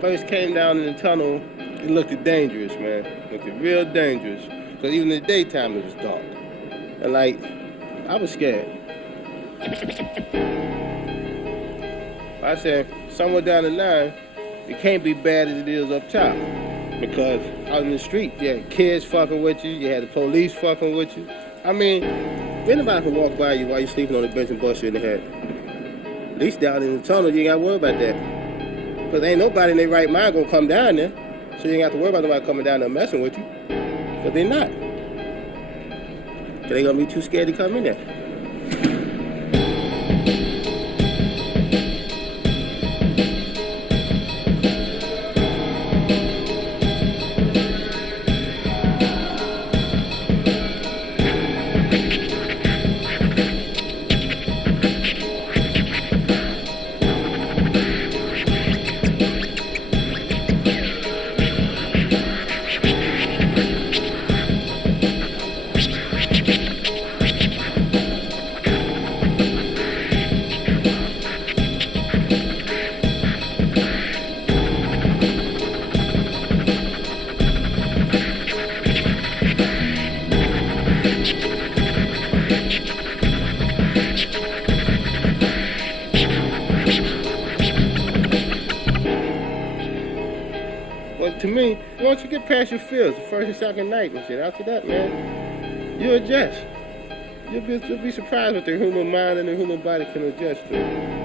first came down in the tunnel, it looked dangerous, man. It looked real dangerous. Because even in the daytime, it was dark. And, like, I was scared. I said, somewhere down the line, it can't be bad as it is up top. Because out in the street, you had kids fucking with you, you had the police fucking with you. I mean, anybody can walk by you while you're sleeping on the bench and bust you in the head. At least down in the tunnel, you ain't got to worry about that. Because ain't nobody in their right mind gonna come down there. So you ain't got to worry about nobody coming down there messing with you. Because they're not. Because they gonna be too scared to come in there. To me, once you get past your fears, the first and second night and shit, after that, man, you adjust. You'll be surprised what the human mind and the human body can adjust to.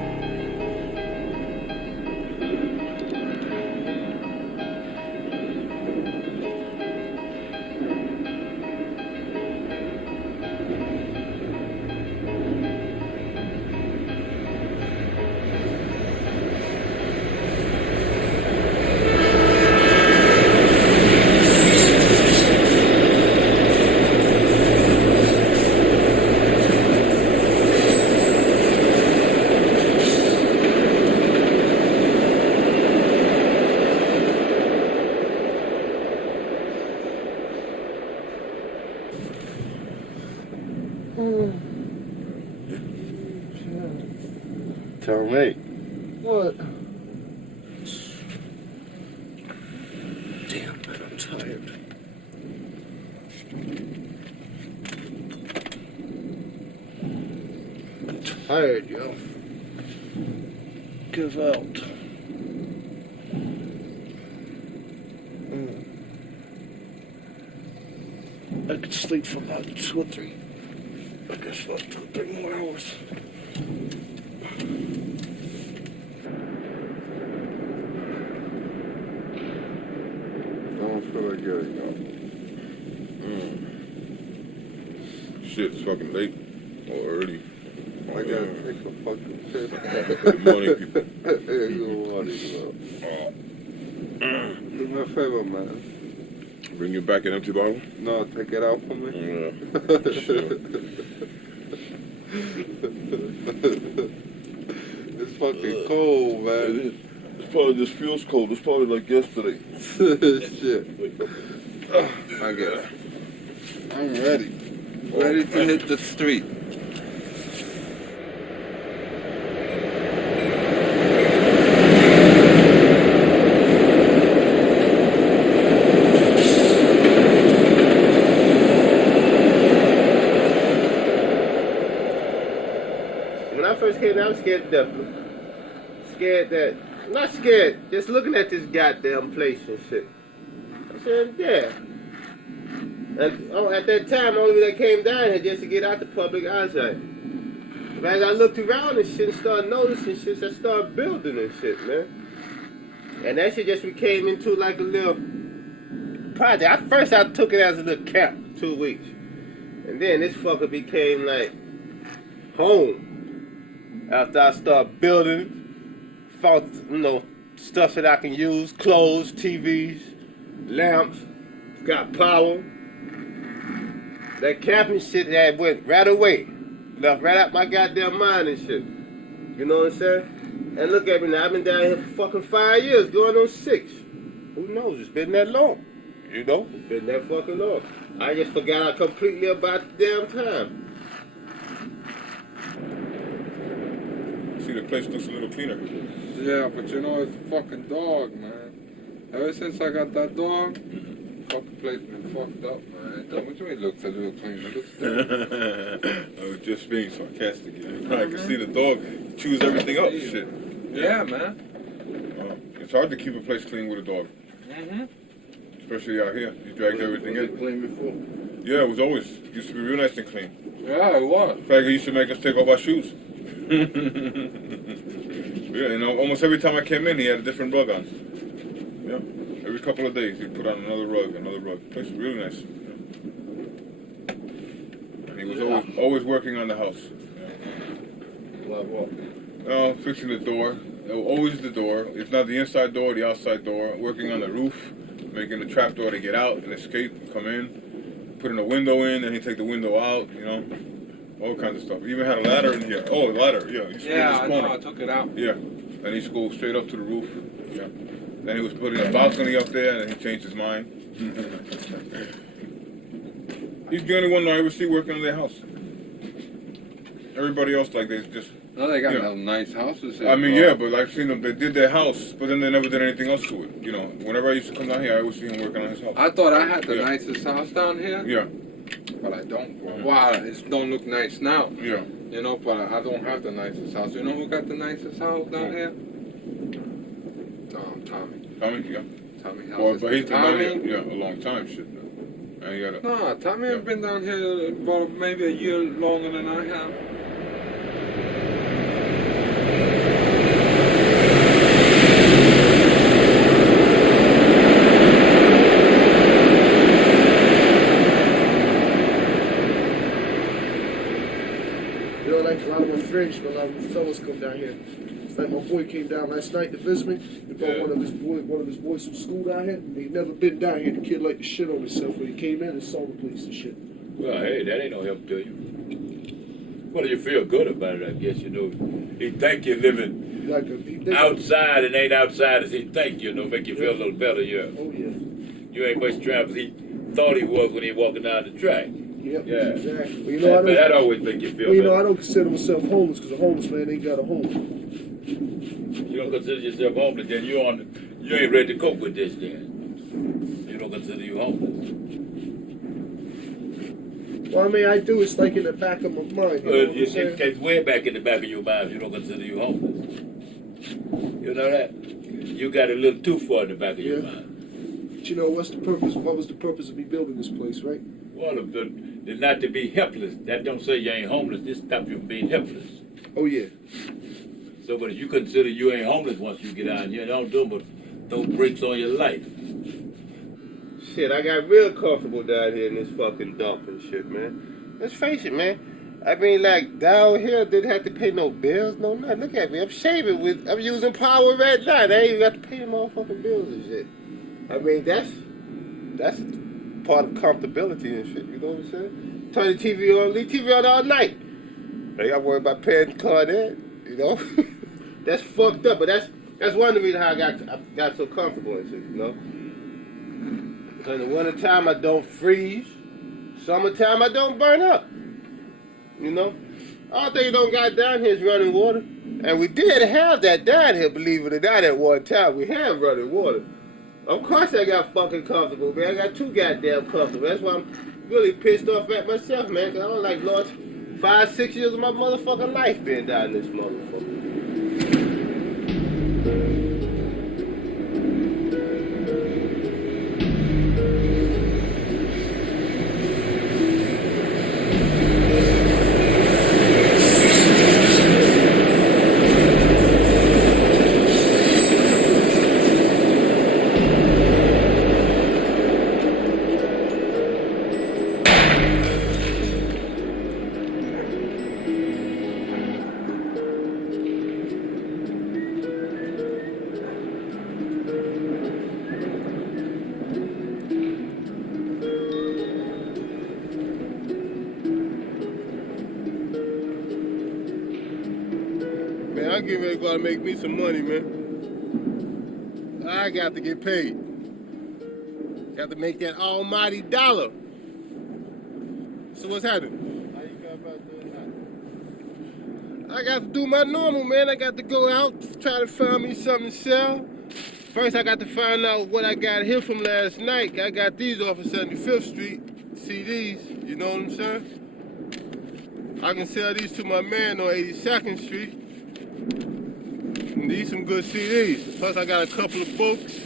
Tell me. What? Damn, man, I'm tired. I'm tired, yo. Give out. I could sleep for about 2 or 3. I guess about 2 or 3 more hours. Don't feel like getting up. Shit, it's fucking late or early. I gotta take a fucking piss. Good morning, people. Good morning, bro. Do me a favor, man. Bring you back an empty bottle? No, take it out for me. Yeah, sure. It's fucking cold, man. It is. It's probably this feels cold. It's probably like yesterday. Shit. I get it. I'm ready. Ready to hit the street. When I first came out, I was scared to death. Scared that, not scared, just looking at this goddamn place and shit. I said, yeah. And, at that time, the only way that came down here just to get out the public eyesight. But as I looked around and shit and started noticing shit, I started building and shit, man. And that shit just became into like a little project. At first, I took it as a little camp, 2 weeks. And then this fucker became like home. After I started building, found, stuff that I can use, clothes, TVs, lamps, got power. That camping shit that went right away. Left right out my goddamn mind and shit. You know what I'm saying? And look at me now, I've been down here for fucking 5 years, going on 6. Who knows, it's been that long. You know, it's been that fucking long. I just forgot completely about the damn time. See, the place looks a little cleaner. Yeah, but you know, it's a fucking dog, man. Ever since I got that dog, fucking place been fucked up, man. What you mean looks a little clean? It looks dirty. I was just being sarcastic. I can see the dog chews everything up. Shit. Yeah, man. It's hard to keep a place clean with a dog. Especially out here. You dragged everything Was in. it clean before? Yeah, it was always. Used to be real nice and clean. Yeah, it was. In fact, he used to make us take off our shoes. Yeah, you know, almost every time I came in, he had a different rug on. Yeah, every couple of days, he'd put on another rug. Place was really nice. Yeah. And he was always working on the house. Like what? Fixing the door. Always the door. If not the inside door, the outside door. Working on the roof, making the trap door to get out and escape and come in. Putting a window in, and he'd take the window out, you know. All kinds of stuff. He even had a ladder in here. Oh, a ladder, yeah. Yeah, I know, I took it out. Yeah. And he used to go straight up to the roof. Yeah. Then he was putting a balcony up there, and then he changed his mind. He's the only one I ever see working on their house. Everybody else, like, they just... No, they got nice houses. I mean, yeah, but I've seen them, they did their house, but then they never did anything else to it. You know, whenever I used to come down here, I always see him working on his house. I thought I had the nicest house down here. Yeah. But I don't. Wow, it don't look nice now. Yeah. You know, but I don't have the nicest house. You know who got the nicest house down here? Tommy. Tommy, yeah. Tommy house. Well, but he's been down Tommy? here, a long time, shit. And he got a... No, Tommy has been down here about maybe a year longer than I have. Like a lot of my friends, a lot of the fellas come down here. It's like my boy came down last night to visit me. He brought one of his boys from school down here. He'd never been down here. The kid liked to shit on himself when he came in and saw the place and shit. Well, hey, that ain't no help to you. Well, you feel good about it, I guess, you know. He think you're living outside and ain't outside as he think, you know, make you feel a little better, yeah. Oh, yeah. You ain't much trouble as he thought he was when he walking down the track. Yep, Yeah. exactly. Well, you know, But that always make you feel well, you know, better. I don't consider myself homeless because a homeless man ain't got a home. You don't consider yourself homeless, then you ain't ready to cope with this then. You don't consider you homeless. Well, I mean, I do. It's like in the back of my mind. You know what I'm saying? It's way back in the back of your mind if you don't consider you homeless. You know that? You got a little too far in the back of your mind. But you know, what's the purpose? What was the purpose of me building this place, right? Well, not to be helpless. That don't say you ain't homeless. This stop you from being helpless. Oh, yeah. So, but if you consider you ain't homeless once you get out here, don't do but throw brakes on your life. Shit, I got real comfortable down here in this fucking dump and shit, man. Let's face it, man. I mean, like, down here, didn't have to pay no bills, no nothing. Look at me, I'm shaving I'm using power at night. I ain't even got to pay the motherfucking bills and shit. I mean, that's part of comfortability and shit, you know what I'm saying? Turn the TV on, leave TV on all night. I got to worry about paying the car there, you know? That's fucked up, but that's one of the reasons how I got so comfortable and shit, you know? Because in the wintertime, I don't freeze. Summertime, I don't burn up. You know? All thing you don't got down here is running water. And we did have that down here, believe it or not, at one time. We had running water. Of course I got fucking comfortable, man. I got too goddamn comfortable. That's why I'm really pissed off at myself, man. Because I was like, Lord, 5-6 years of my motherfucking life being down in this motherfucker. I'm getting ready to go out and make me some money, man. I got to get paid. Got to make that almighty dollar. So what's happening? How you got about doing that? I got to do my normal, man. I got to go out, try to find me something to sell. First, I got to find out what I got here from last night. I got these off of 75th Street, CDs, you know what I'm saying? I can sell these to my man on 82nd Street. And these some good CDs. Plus, I got a couple of books,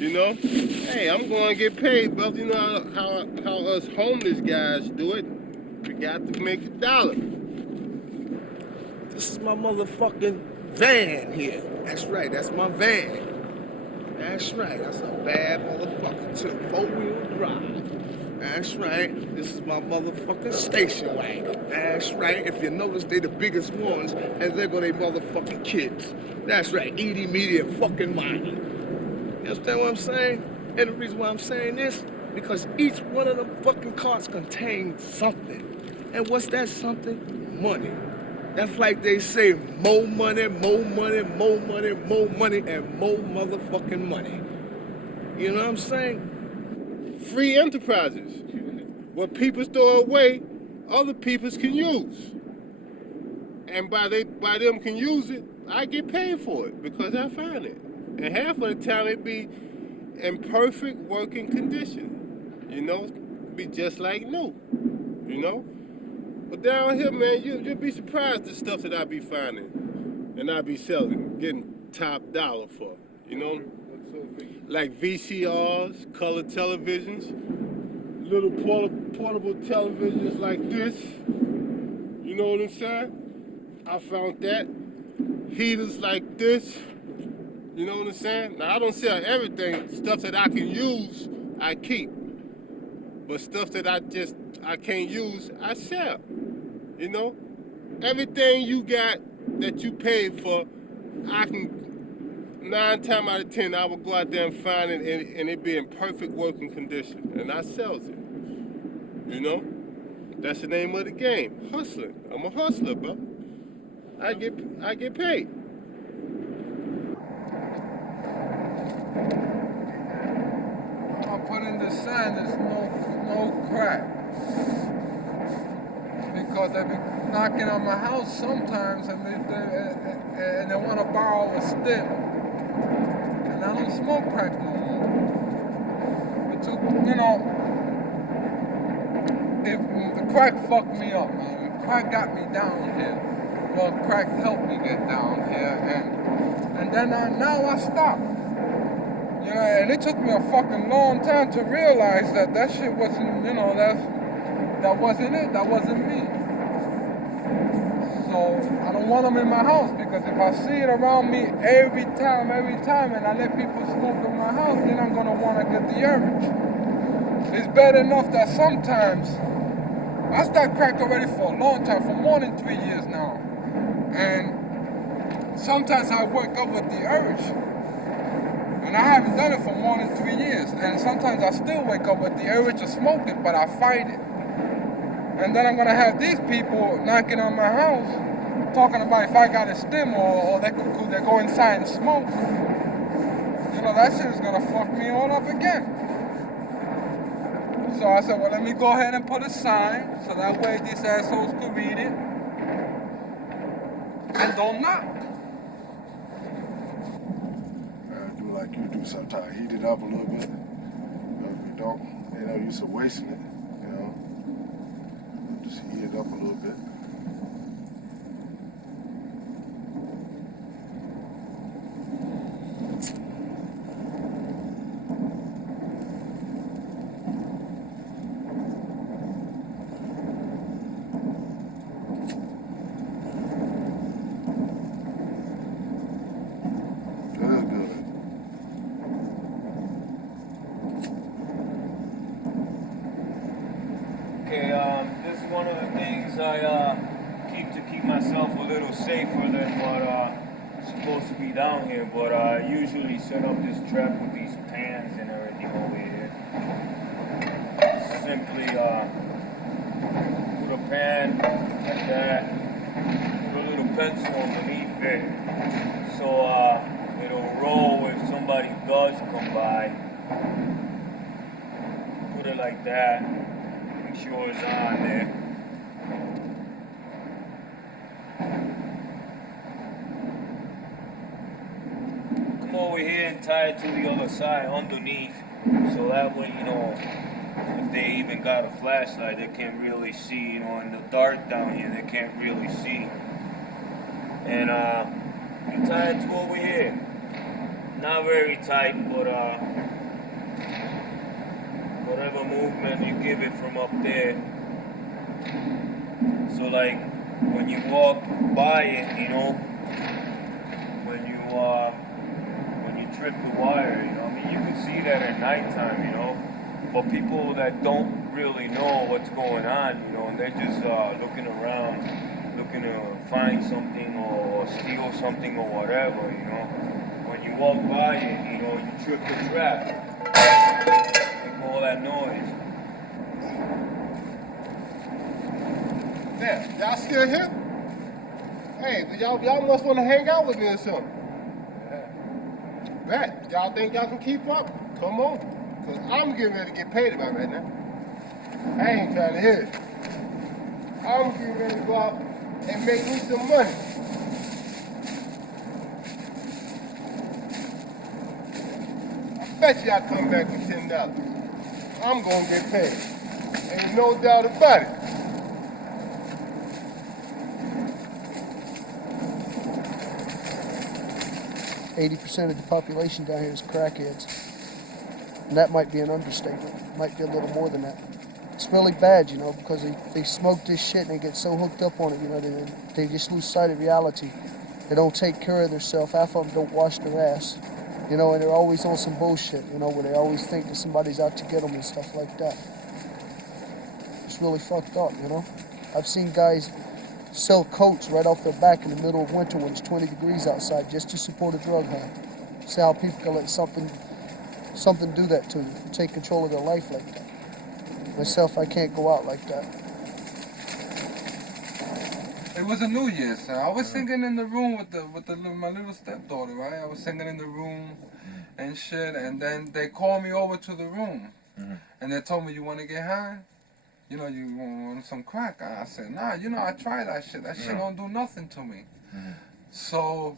you know? Hey, I'm going to get paid, brother. You know how us homeless guys do it. We got to make a dollar. This is my motherfucking van here. That's right, that's my van. That's right, that's a bad motherfucker too. 4-wheel drive. That's right, this is my motherfucking station wagon. That's right, if you notice, they the biggest ones, and they're gonna motherfucking kids. That's right, eaty, meaty, and fucking mighty. You understand what I'm saying? And the reason why I'm saying this, because each one of them fucking carts contains something. And what's that something? Money. That's like they say, more money, more money, more money, more money, and more motherfucking money. You know what I'm saying? Free enterprises. What people store away, other peoples can use. And by them can use it, I get paid for it because I find it. And half of the time it be in perfect working condition. You know, be just like new. You know? But down here, man, you'll be surprised the stuff that I be finding and I be selling, getting top dollar for. You know? Like VCRs, color televisions, little portable televisions like this. You know what I'm saying? I found that. Heaters like this. You know what I'm saying? Now, I don't sell everything. Stuff that I can use, I keep. But stuff that I can't use, I sell. You know? Everything you got that you paid for, I can, 9 times out of 10, I will go out there and find it and it be in perfect working condition. And I sells it. You know? That's the name of the game. Hustling. I'm a hustler, bro. I get paid. I put in the sign, there's no crack. Because they be knocking on my house sometimes and they want to borrow a stem. And I don't smoke crack no more. But you know, the crack fucked me up, man. Crack got me down here. Well, crack helped me get down here. And then now I stopped. You know, and it took me a fucking long time to realize that shit wasn't, you know, that wasn't it. That wasn't me. So I don't want them in my house because if I see it around me every time, and I let people smoke in my house, then I'm gonna want to get the urge. It's bad enough that sometimes I started crack already for a long time, for more than 3 years now, and sometimes I wake up with the urge. And I haven't done it for more than 3 years. And sometimes I still wake up with the urge to smoke it, but I fight it. And then I'm gonna have these people knocking on my house, talking about if I got a stem or they go inside and smoke. You know, that shit is gonna fuck me all up again. So I said, well, let me go ahead and put a sign so that way these assholes could read it and don't knock. Like you do sometimes, heat it up a little bit. You know, if you don't, you know, you're so wasting it, you know. Just heat it up a little bit. This is one of the things I keep to keep myself a little safer than what supposed to be down here. But I usually set up this trap with these pans and everything over here. Simply put a pan like that, put a little pencil underneath it, so it'll roll if somebody does come by. Put it like that. Make sure it's on there. Come over here and tie it to the other side underneath, so that way, you know, if they even got a flashlight, they can't really see, you know, in the dark down here, they can't really see. And you tie it to over here. Not very tight, but whatever movement you give it from up there. So like when you walk by it, you know, when you trip the wire, you know, I mean, you can see that at nighttime, you know. But people that don't really know what's going on, you know, and they're just looking around, looking to find something or steal something or whatever, you know. When you walk by it, you know, you trip the trap. Make all that noise. There, y'all still here? Hey, but y'all must want to hang out with me or something. Bet, y'all think y'all can keep up? Come on, cause I'm getting ready to get paid about right now. I ain't trying to hear it. I'm getting ready to go out and make me some money. I bet you I come back with $10. I'm gonna get paid. Ain't no doubt about it. %80 of the population down here is crackheads. And that might be an understatement. It might be a little more than that. It's really bad, you know, because they smoke this shit and they get so hooked up on it, you know, they just lose sight of reality. They don't take care of themselves. Half of them don't wash their ass, you know, and they're always on some bullshit, you know, where they always think that somebody's out to get them and stuff like that. It's really fucked up, you know. I've seen guys sell coats right off their back in the middle of winter when it's 20 degrees outside just to support a drug habit. See how people can let something do that to you, take control of their life like that. Myself, I can't go out like that. It was a New Year's. I was singing in the room with my little stepdaughter, right? I was singing in the room and shit, and then they called me over to the room, and they told me, "You want to get high? You know, you want some crack?" I said, "Nah, you know, I tried that shit. That shit don't do nothing to me." So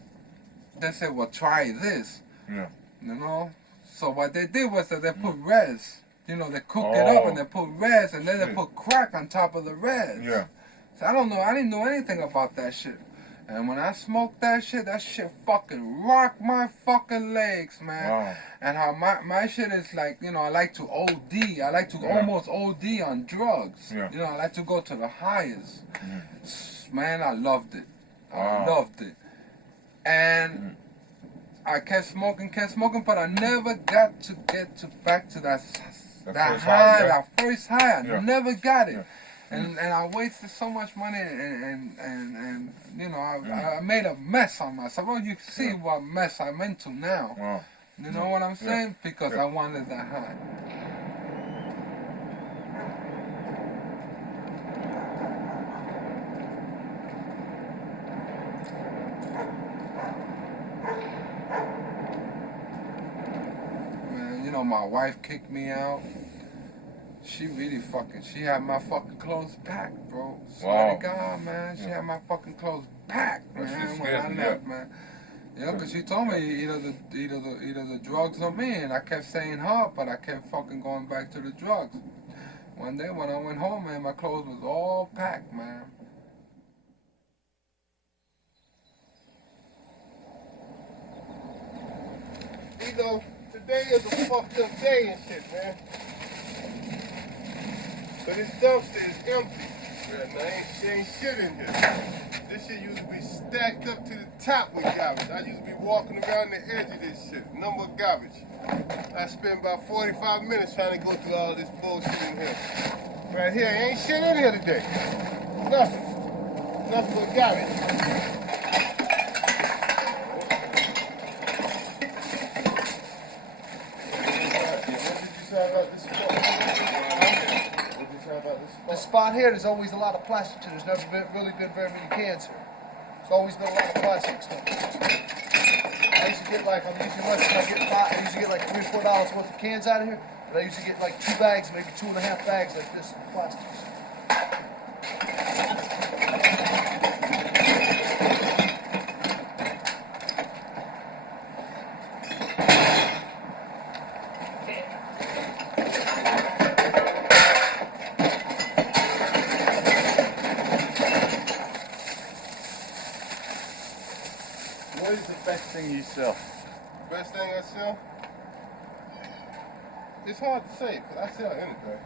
they said, "Well, try this." You know. So what they did was that they put res. You know, they cook it up and they put res, and then they put crack on top of the res. So I don't know. I didn't know anything about that shit. And when I smoked that shit fucking rocked my fucking legs, man. And how my shit is like, you know, I like to OD. I like to almost OD on drugs. You know, I like to go to the highest. Man, I loved it. I loved it. And I kept smoking, but I never got to back to that high, that first high. I never got it. And I wasted so much money and you know, I made a mess on myself. Well, you see what mess I'm into now. You know what I'm saying? Because I wanted that high. Man, you know, my wife kicked me out. She really she had my fucking clothes packed, bro. Swear to God, man. She had my fucking clothes packed, man, when I left, man. You know, because she told me either the drugs or me, and I kept saying her, but I kept fucking going back to the drugs. One day when I went home, man, my clothes was all packed, man. You know, today is a fucked up day and shit, man. But this dumpster is empty. Man, ain't shit in here. This shit used to be stacked up to the top with garbage. I used to be walking around the edge of this shit. Number of garbage. I spent about 45 minutes trying to go through all this bullshit in here. Right here, ain't shit in here today. Nothing. Nothing but garbage. The spot here, there's always a lot of plastic too. There's never really been very many cans here. It's always been a lot of plastic stuff. I used to get like, I'm usually much when I get five, I usually get like $3 or $4 worth of cans out of here. But I usually get like 2 bags, maybe 2.5 bags like this of plastics. thing you sell? Best thing I sell? It's hard to say, because I sell anything.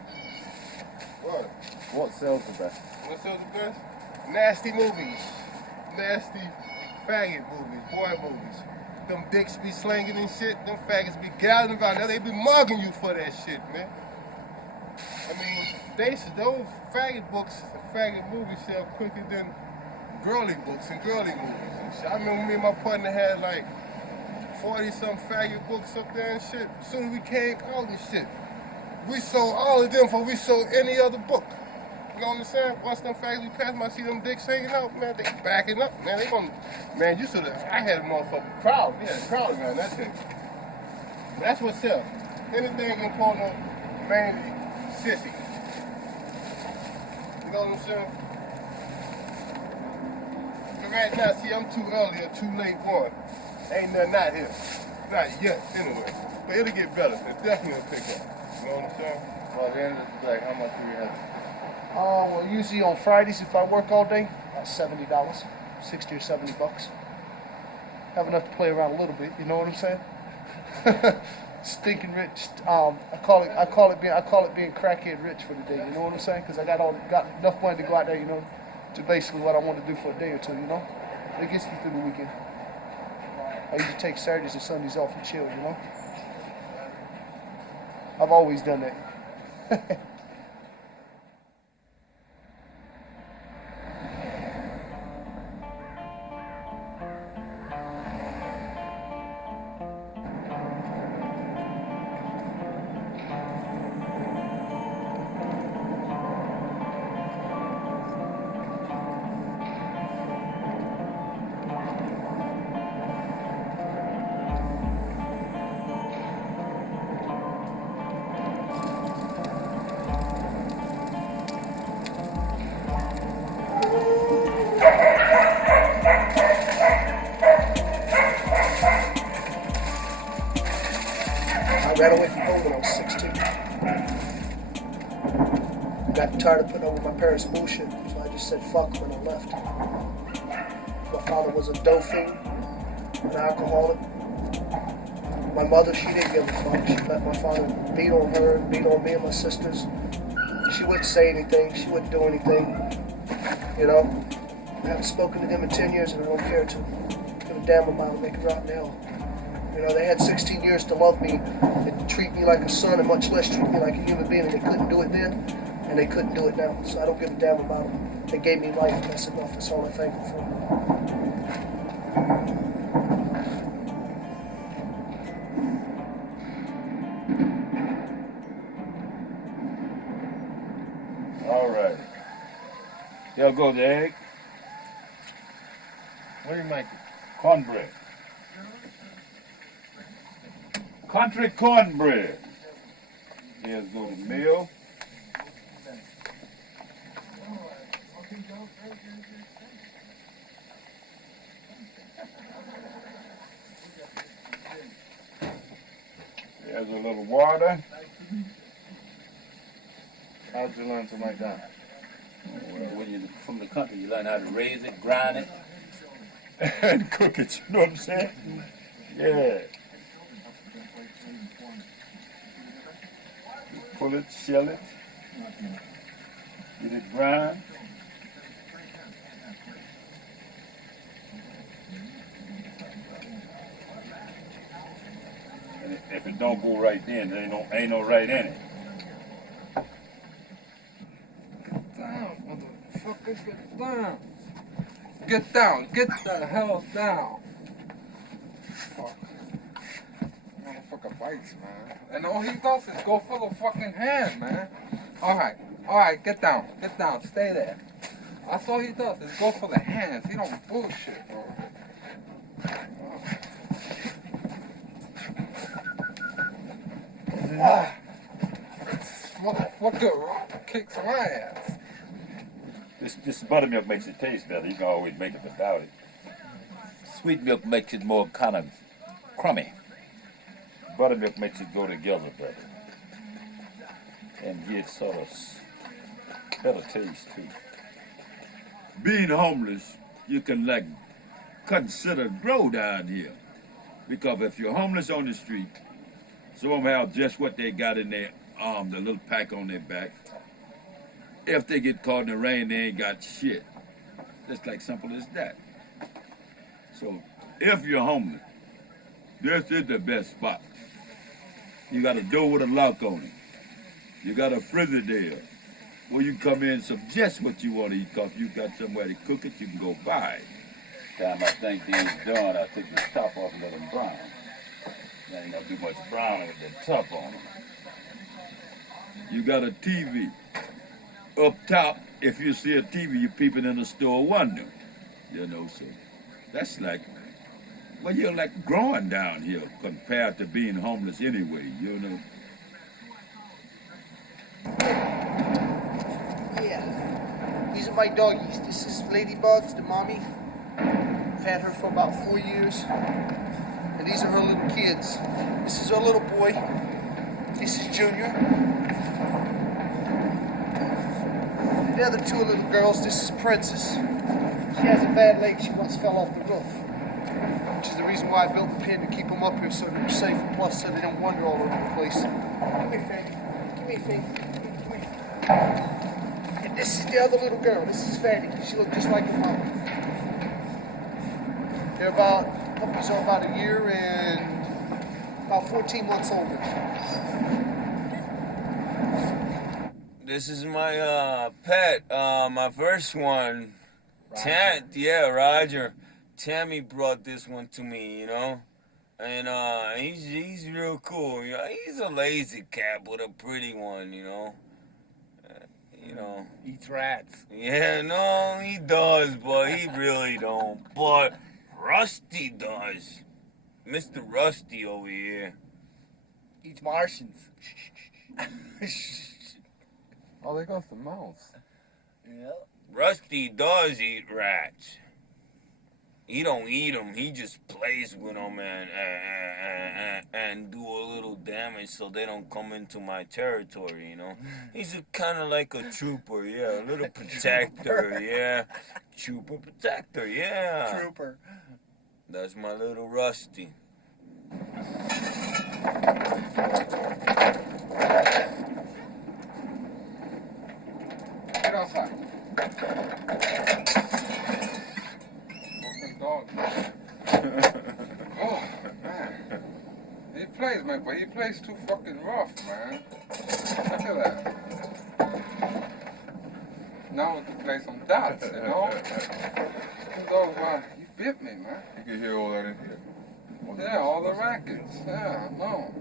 What? What sells the best? What sells the best? Nasty movies. Nasty faggot movies, boy movies. Them dicks be slinging and shit, them faggots be gallining about that. They be mugging you for that shit, man. I mean, those faggot books, faggot movies sell quicker than girly books and girly movies and shit. I remember me and my partner had like 40-some faggot books up there and shit. As soon as we came out and shit, we sold all of them before we sold any other book. You know what I'm saying? Once them faggots we passed, I see them dicks hanging out, man, they backing up, man. They gonna, man, you should've, I had a motherfucking crowd. We had a crowd around that shit. But that's what sells. Anything can call no mainly sissy. You know what I'm saying? But right now, see, I'm too early or too late for it. Ain't nothing out here. Not yet, anyway. But it'll get better. It definitely will pick up. You know what I'm saying? Well, at the end of the day, how much do you have? Well, usually on Fridays, if I work all day, about $70, 60 or 70 bucks. Have enough to play around a little bit. You know what I'm saying? Stinking rich. I call it being crackhead rich for the day. You know what I'm saying? Because I got enough money to go out there. You know, to basically what I want to do for a day or two. You know, it gets me through the weekend. I usually take Saturdays and Sundays off and chill. You know, I've always done that. I ran away from home when I was 16. Got tired of putting up with my parents' bullshit, so I just said fuck when I left. My father was a dope fiend, an alcoholic. My mother, she didn't give a fuck. She let my father beat on her, beat on me and my sisters. She wouldn't say anything. She wouldn't do anything. You know? I haven't spoken to them in 10 years and I don't care to. Give a damn about it. They can rot in hell. You know, they had 16 years to love me and treat me like a son and much less treat me like a human being, and they couldn't do it then, and they couldn't do it now. So I don't give a damn about them. They gave me life, and that's enough. That's all I thank them for. All right. Here goes the egg. What do you make? Cornbread. Country cornbread. Here's go the meal. There's a little water. How'd you learn to make that? Well, when you're from the country, you learn how to raise it, grind it, and cook it. You know what I'm saying? Yeah. Pull it, shell it, get it grind. And if it don't go right then, there ain't no right in it. Down, motherfuckers, get down. Get down, get the hell down. Fuck. Motherfucker bites, man. And all he does is go for the fucking hand, man. Alright, get down, stay there. That's all he does is go for the hands. He don't bullshit, bro. Motherfucker kicks my ass. This buttermilk makes it taste better. You can always make it without it. Sweet milk makes it more kind of crummy. Buttermilk makes it go together better. And get sort of better taste too. Being homeless, you can consider grow down here. Because if you're homeless on the street, some of them have just what they got in their arm, the little pack on their back. If they get caught in the rain, they ain't got shit. Just like simple as that. So if you're homeless, this is the best spot. You got a door with a lock on it. You got a Frigidaire where you come in and suggest what you want to eat, because you got somewhere to cook it, you can go buy it. Time I think these done, I take the top off and let them brown. There ain't gonna be much brown with the top on them. You got a TV. Up top, if you see a TV, you're peeping in the store window. You know, so that's like, well, you're like growing down here compared to being homeless anyway, you know. Yeah. These are my doggies. This is Ladybug, the mommy. I've had her for about 4 years. And these are her little kids. This is our little boy. This is Junior. The other two little girls, this is Princess. She has a bad leg. She once fell off the roof. Which is the reason why I built the pen to keep them up here so they're safe, and plus so they don't wander all over the place. Come here, Fanny. Come here, Fanny. Come here. And this is the other little girl. This is Fanny. She looks just like her mom. They're puppies are about a year and about 14 months older. This is my pet, my first one. Roger. Tammy brought this one to me, you know, and he's real cool. You know, he's a lazy cat, but a pretty one, you know. You know. Eats rats. Yeah, no, he does, but he really don't. But Rusty does. Mr. Rusty over here. Eats Martians. Oh, they got some mouths. Yeah. Rusty does eat rats. He don't eat them. He just plays with them and do a little damage so they don't come into my territory, you know. He's kind of like a trooper, yeah. A little protector, yeah. Trooper protector, yeah. Trooper. That's my little Rusty. Get outside. Fucking dog. Oh, man. He plays, man, but he plays too fucking rough, man. Look at that. Now we can play some dots, you know? Dog, you bit me, man. You can hear all that in here. Yeah, all the rackets. Yeah, no.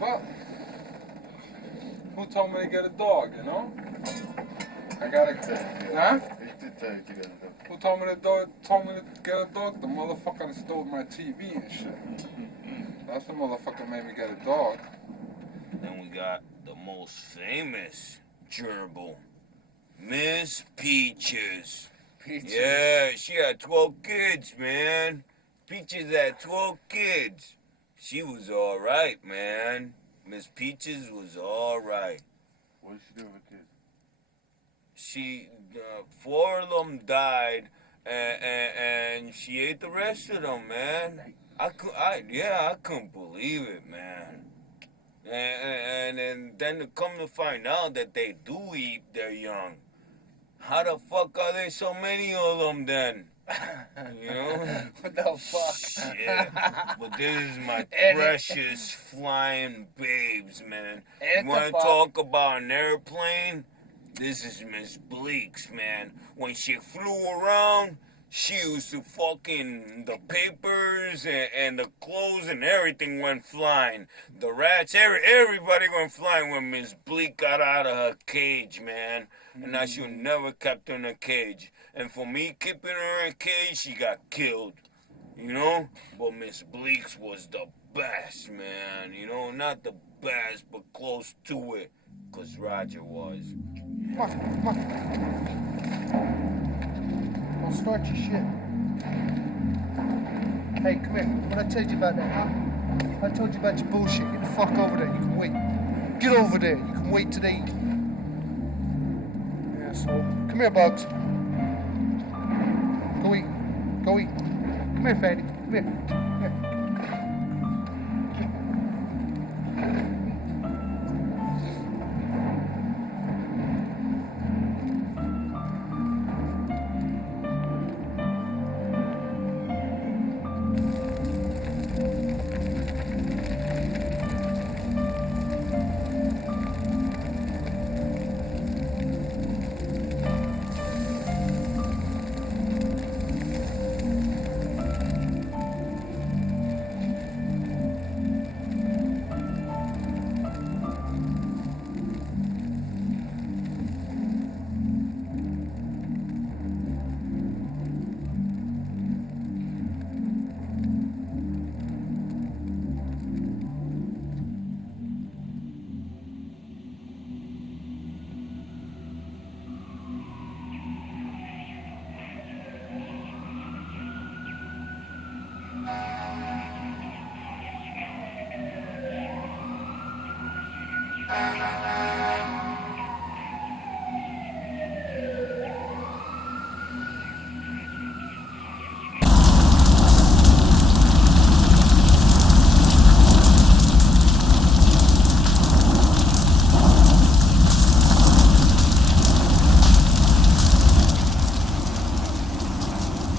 But who told me to get a dog, you know? I gotta. Huh? Who told me to get a dog? The motherfucker that stole my TV and shit. That's the motherfucker made me get a dog. Then we got the most famous gerbil, Miss Peaches. Peaches. Yeah, she had 12 kids, man. Peaches had 12 kids. She was all right, man. Miss Peaches was all right. What did she do with kids? She, 4 of them died, and she ate the rest of them, man. I couldn't believe it, man. And then to come to find out that they do eat their young. How the fuck are there so many of them then? You know? What the fuck? Shit. But this is my precious flying babes, man. You want to talk about an airplane? This is Miss Bleaks, man. When she flew around, she used to fucking, the papers and the clothes and everything went flying. The rats, everybody went flying when Miss Bleak got out of her cage, man. And I should never kept her in a cage. And for me keeping her in a cage, she got killed. You know? But Miss Bleaks was the best, man. You know, not the best, but close to it. Because Roger was. Come on. Don't start your shit. Hey, come here. What I told you about that, huh? I told you about your bullshit. Get the fuck over there. You can wait. Get over there. You can wait till they eat. Asshole. Come here, Bugs. Go eat. Come here, Fatty.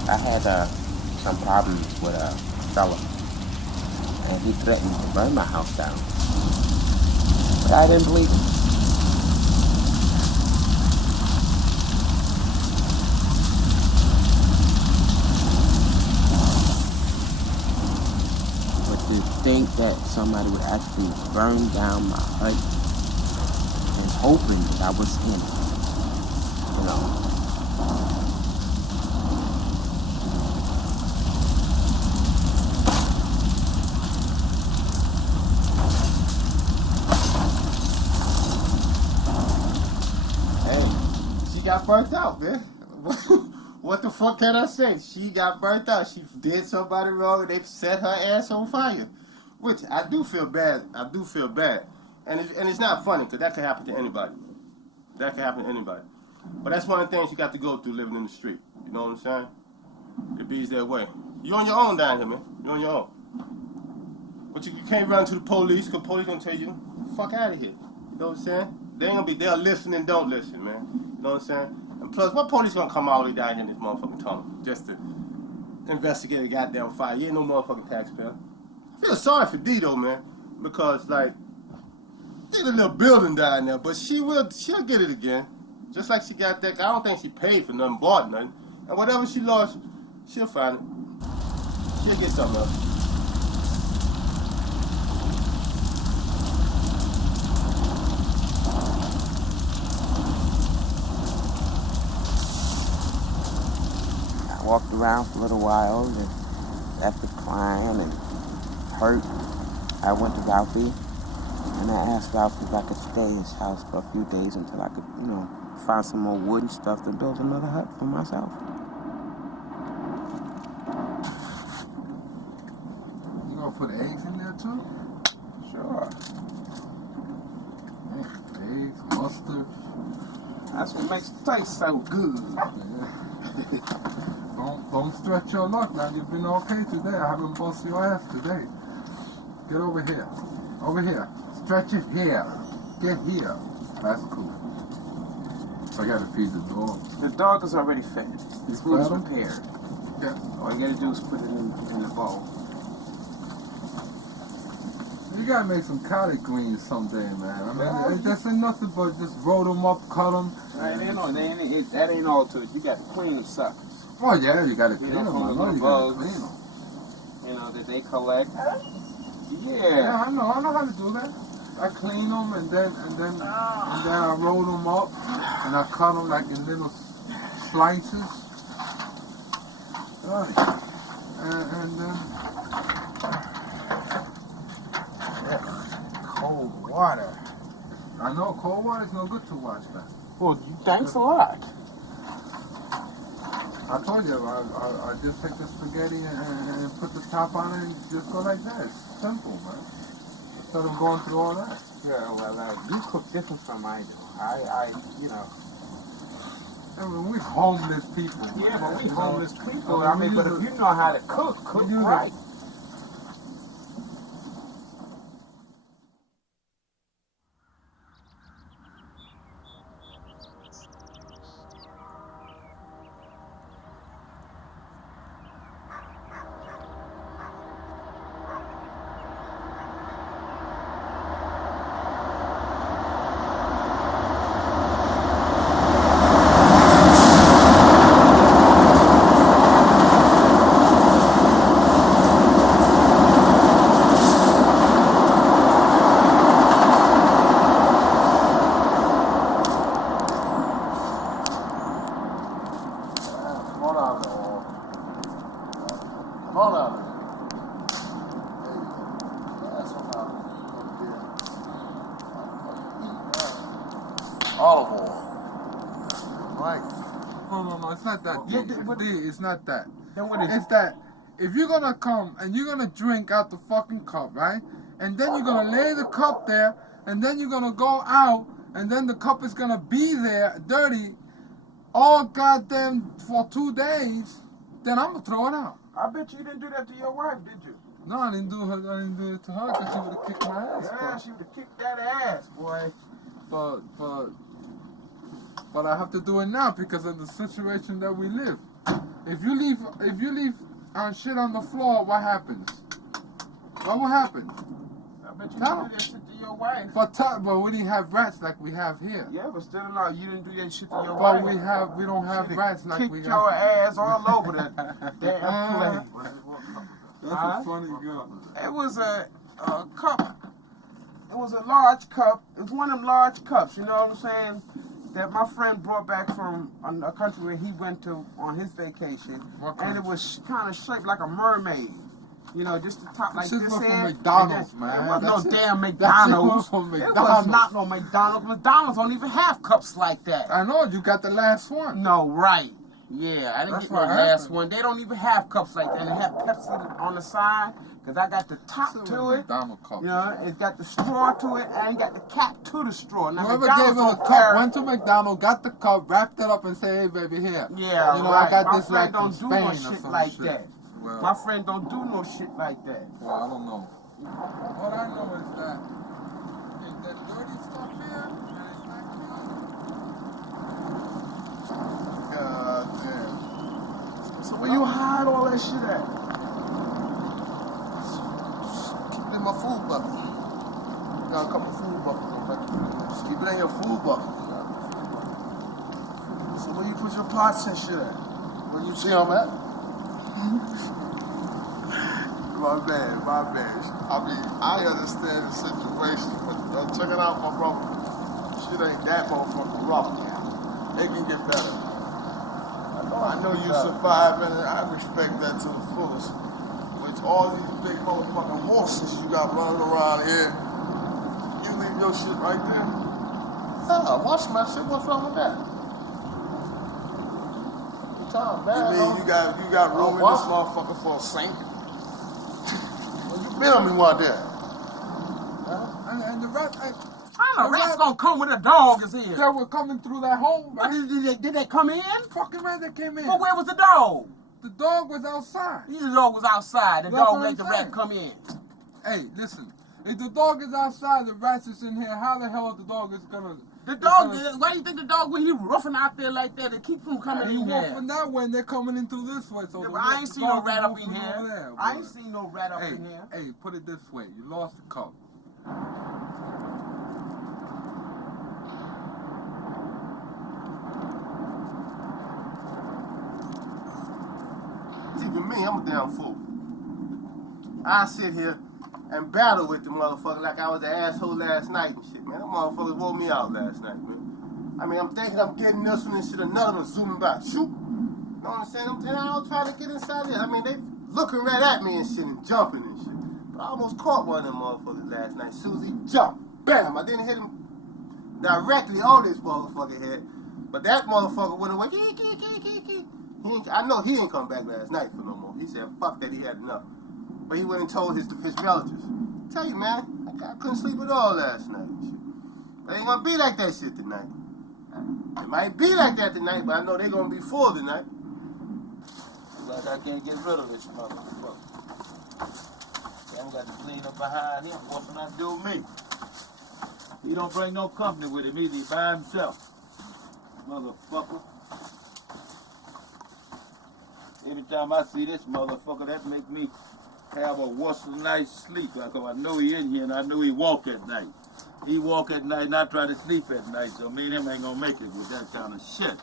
I had some problems with a fella, and he threatened to burn my house down. But I didn't believe him. But to think that somebody would actually burn down my hut and hoping that I was him, you know. Got burnt out, man. What the fuck can I say? She got burnt out. She did somebody wrong and they set her ass on fire. Which I do feel bad. I do feel bad. And it's not funny because that can happen to anybody. That can happen to anybody. But that's one of the things you got to go through living in the street. You know what I'm saying? It bees that way. You're on your own down here, man. You're on your own. But you can't run to the police because police gonna tell you, fuck out of here. You know what I'm saying? They ain't gonna be there. Listen and don't listen, man. You know what I'm saying? And plus, what police gonna come all the way down here in this motherfucking tunnel just to investigate a goddamn fire? You ain't no motherfucking taxpayer. I feel sorry for D though, man, because like, did a little building down there, but she'll get it again. Just like she got that. I don't think she paid for nothing, bought nothing, and whatever she lost, she'll find it. She'll get something else. I walked around for a little while, and after crying and hurt, I went to Ralphie, and I asked Ralphie if I could stay in his house for a few days until I could, you know, find some more wood and stuff to build another hut for myself. You gonna put eggs in there too? Sure. Eggs, mustard. That's what makes it taste so good. Don't stretch your luck, man. You've been okay today. I haven't busted your ass today. Get over here. Over here. Stretch it here. Get here. That's cool. I gotta feed the dog. The dog is already fed. His food is prepared. Yeah. All you gotta do is put it in the bowl. You gotta make some collard greens someday, man. I mean, that's nothing but just roll them up, cut them. That ain't all to it. You gotta clean them suckers. Oh yeah, you gotta clean You know, them. from I the know you bugs, gotta clean them. you know, that they collect. Yeah, I know how to do that. I clean them and then I roll them up and I cut them like in little slices. Right. And then Cold water. I know cold water is no good to wash, man. Well, thanks a lot. I told you, I just take the spaghetti and put the top on it and just go like that. It's simple, man. Instead of going through all that. Yeah, well, you cook different from I do. I you know, I mean, we homeless people. Yeah, but we you homeless know? people. I mean, but if you know how to cook right. Olive oil. Right. No, it's not that. It's not that. Then what is It's that if you're gonna come and you're gonna drink out the fucking cup, right? And then you're gonna lay the cup there, and then you're gonna go out, and then the cup is gonna be there dirty all goddamn for 2 days, then I'm gonna throw it out. I bet you didn't do that to your wife, did you? No, I didn't do it to her because she would have kicked my ass. Yeah, she would have kicked that ass, boy. But I have to do it now because of the situation that we live. If you leave shit on the floor, what happens? What will happen? I bet you didn't do that shit to your wife. But we didn't have rats like we have here. Yeah, but still no, you didn't do that shit to your But wife. we don't have rats like we have. Kicked your ass all over that damn place. That's a funny girl. It was a cup. It was a large cup. It was one of them large cups, you know what I'm saying? That my friend brought back from a country where he went to on his vacation. And it was kind of shaped like a mermaid. You know, just the top like this. This was here. from McDonald's, man. It wasn't no damn That's McDonald's. from It McDonald's. was not no McDonald's. McDonald's don't even have cups like that. I know, you got the last one. No, right. Yeah, I didn't That's get no what last happened. one. They don't even have cups like that. They have Pepsi on the side, because I got the top It's to a it. McDonald's cup. You know, it's got the straw to it, and got the cap to the straw. Now, Whoever McDonald's gave him a don't cup carry- went to McDonald's, got the cup, wrapped it up, and said, "Hey, baby, here." Yeah, you know, right. I got My this friend like from don't do Spain no or shit some like shit. that. Well, My friend don't do no shit like that. well, I don't know. What I know is that if the dirty stuff here, and it's not clean. God damn. So where you hide all that shit at? Keep it in my food bucket. Got a couple food buckets on that. Just keep it in your food bucket. So where you put your pots and shit at? Where you see them at? My bad. I mean, I understand the situation, but check it out, my brother. Shit ain't that motherfucking rough now. It can get better. I know you surviving, and I respect that to the fullest. With all these big motherfucking horses you got running around here, you leave your shit right there? Yeah, wash my shit. What's wrong with that? You mean you got room in this motherfucker for a sink? Well, you been on me one day. And the rats, How the rats gonna come when the dog is here? they were coming through that hole, What, right? did they come in? Fucking rat that came in. But where was the dog? The dog was outside. The dog was outside. The That's dog what made I'm the saying. rat come in. Hey, listen. If the dog is outside, the rats is in here. How the hell the dog is gonna? The dog, why do you think the dog, when he roughing out there like that, it keep from coming He in walk here? from that way, and they're coming in through this way. So Yeah, the but I ain't the seen no dog is rat up in walking here. over there, I boy. ain't seen no rat up Hey, in here. hey, put it this way. You lost the cup. Even me, I'm a damn fool. I sit here and battle with the motherfucker like I was an asshole last night and shit, man. Them motherfuckers wore me out last night, man. I mean, I'm thinking I'm getting this one and shit, another one zooming by. Shoot! You know what I'm saying? I was trying to get inside there. I mean, they looking right at me and shit and jumping and shit. But I almost caught one of them motherfuckers last night. Susie jumped. Bam! I didn't hit him directly on this motherfucker head. But that motherfucker went away. I know he ain't come back last night for no more. He said, fuck that, he had enough. But he went and told his relatives. Tell you, man, I couldn't sleep at all last night. But it ain't gonna be like that shit tonight. It might be like that tonight, but I know they're gonna be full tonight. Like I can't get rid of this motherfucker. Damn, got to clean up behind him. What's gonna do with me? He don't bring no company with him either. He by himself. Motherfucker. Anytime I see this motherfucker, that make me have a worse night's sleep. Like I know he in here and I know he walk at night. He walk at night and I try to sleep at night, so me and him ain't gonna make it with that kind of shit.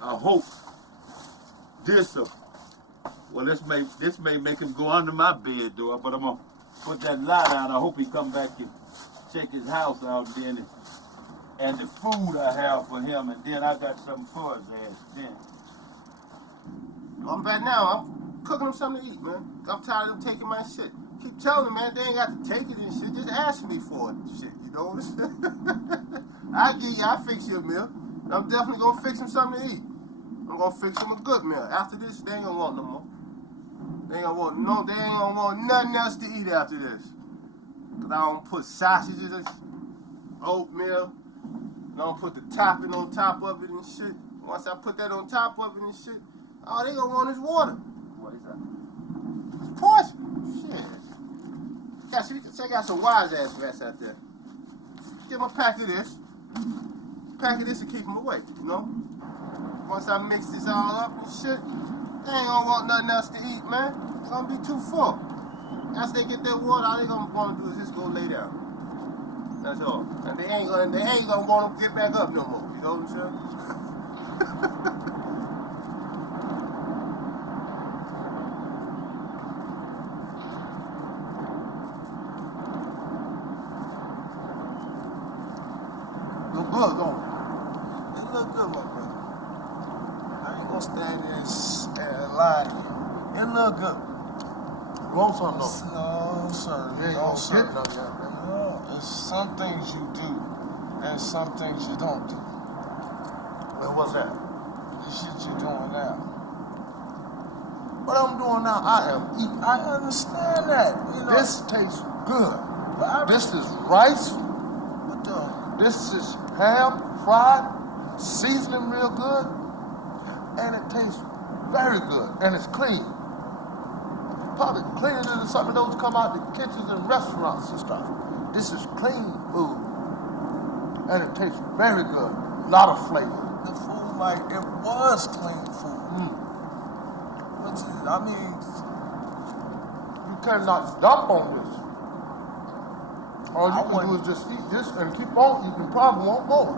I hope this may make him go under my bed door, but I'm gonna put that light on. I hope he come back and check his house out then, and the food I have for him, and then I got something for his ass then. I'm back now. I'm cooking them something to eat, man. I'm tired of them taking my shit. Keep telling them, man, they ain't got to take it and shit. Just ask me for it and shit, you know what I'm saying? I'll fix you a meal. And I'm definitely gonna fix them something to eat. I'm gonna fix them a good meal. After this, they ain't gonna want no more. They ain't gonna want nothing else to eat after this. Cause I don't put sausages, oatmeal, I don't put the topping on top of it and shit. Once I put that on top of it and shit, all they gonna want is water. What is that? It's poison. Shit. Check out some wise ass rats out there. Give them a pack of this. Pack of this and keep them away, you know? Once I mix this all up and shit, they ain't gonna want nothing else to eat, man. It's gonna be too full. After they get their water, all they gonna wanna do is just go lay down. That's all. And they ain't gonna wanna get back up no more. You know what I'm saying? Look good, don't it? It look good, my brother. I ain't gonna stand there and lie to you. It look good. You want something though? No, sir. You ain't gonna get nothing out there. No, there's some things you do and some things you don't do. Well, what's that? The shit you're doing now. What I'm doing now, I am eating. I understand that. You know, this tastes good. This is rice. This is ham, fried, seasoning real good, and it tastes very good, and it's clean. Probably cleaner than some of those come out the kitchens and restaurants and stuff. This is clean food, and it tastes very good. A lot of flavor. The food, like, it was clean food. But, I mean, you cannot dump on this. All you can do is just eat this and keep on eating. Probably won't more.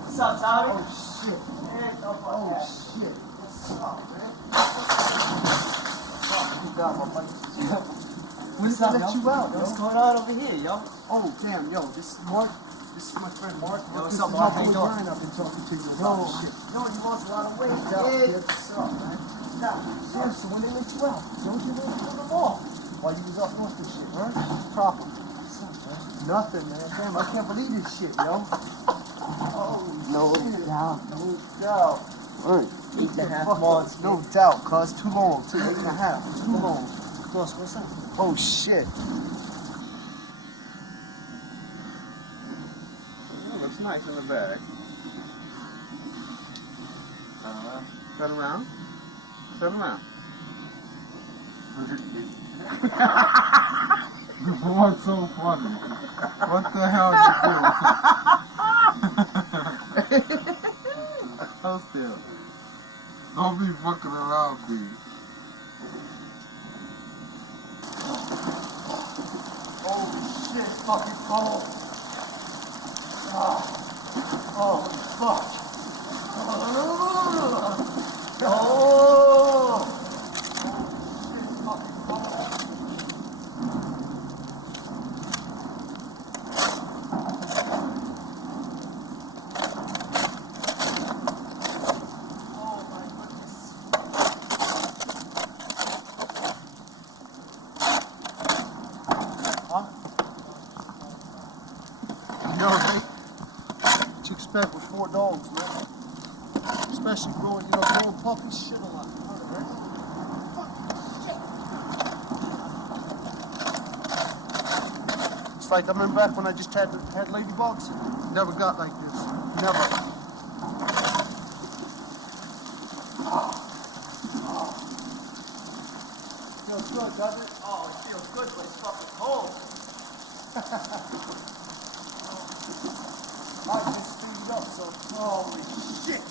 What's up, Tommy? Oh, shit. Oh, shit. What's up, man? You got my money. What's up, let you out, yo? What's going on over here, yo? Oh, damn, yo, this is Mark. This is my friend Mark. Yo, what's up, Mark? How you doing? I've been talking to you about this shit. Yo, you lost a lot of weight, Yo, kid. what's up, man? Yeah, so when they let you out, don't you let you them off? While you was up off this shit, right? Proper. What's up, man? Nothing, man. Damn, I can't believe this shit, yo. Oh, no doubt. No doubt. Right. 8.5 months. No doubt, cuz. Too long, too. 8.5. Too long. Boss, what's up? Oh, shit. Oh, looks nice in the bag. Turn around. Turn around. What's so funny? What the hell you doing? Hold still. Don't be fucking around, please. Oh, shit. Fucking cold. Oh, fuck. Oh. Yo, right? What you expect with 4 dogs, man? Especially growing puppies, shit a lot, right? It's like I remember back when I just had ladybugs. Never got like this. Never. Feels good, doesn't it? Oh, it feels good, but it's fucking cold. I just speed up, so holy shit.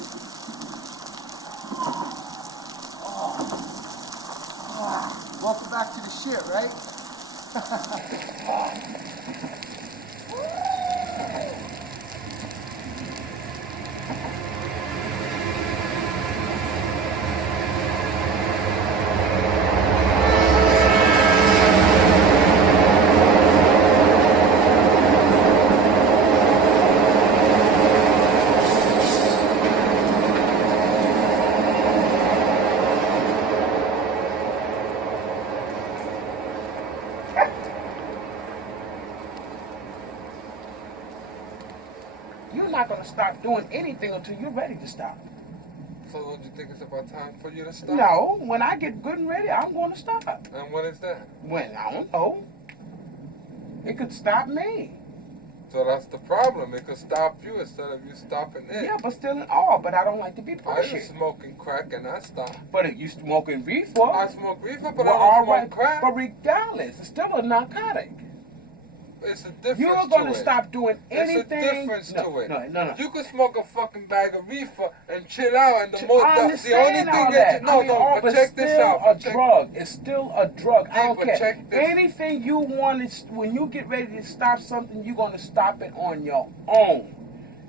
Welcome back to the shit, right? You're not going to stop doing anything until you're ready to stop. So don't you think it's about time for you to stop? No, when I get good and ready, I'm going to stop. And when is that? When? I don't know. It could stop me. So that's the problem. It could stop you instead of you stopping it. Yeah, but still in awe. But I don't like to be I was pushy. smoking crack and I stopped. But you smoking reefer. I smoke reefer, but well, I don't smoke crack. But regardless, it's still a narcotic. It's a difference. You're going to stop doing anything. It's a difference to it. No. You could smoke a fucking bag of reefer and chill out, and the only thing that you but check this out. It's still a drug. It's still a drug. I don't care. Check this. Anything you want to, when you get ready to stop something, you're going to stop it on your own.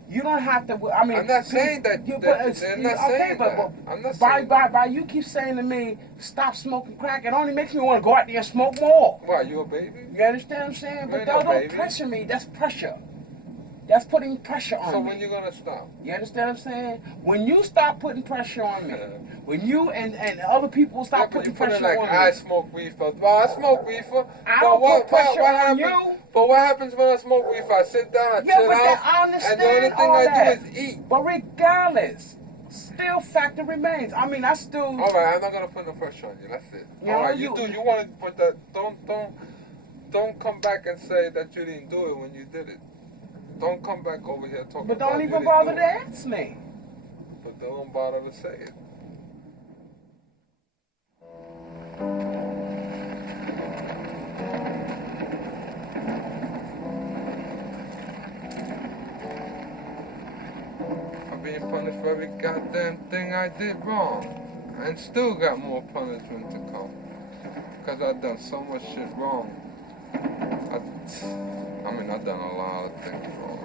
You don't have to. I mean, I'm not saying that. I'm not saying by you keep saying to me, stop smoking crack. It only makes me want to go out there and smoke more. Why, you a baby? You understand what I'm saying? But don't pressure me. That's pressure. That's putting pressure on me. So when you gonna stop? You understand what I'm saying? When you stop putting pressure on me, when you and other people stop putting pressure on me. I smoke reefer. Well, I smoke reefer. I don't put pressure on you. But what happens when I smoke reefer? I sit down, I chill out, I understand and the only thing I do is eat. But regardless, still factor remains. I mean, I still. All right, I'm not gonna put no pressure on you. That's it. All right, you do. You want to put that? Don't come back and say that you didn't do it when you did it. Don't come back over here talking about it. But don't even bother to ask me. But don't bother to say it. I'm being punished for every goddamn thing I did wrong. And still got more punishment to come. Because I've done so much shit wrong. I've done a lot of things wrong.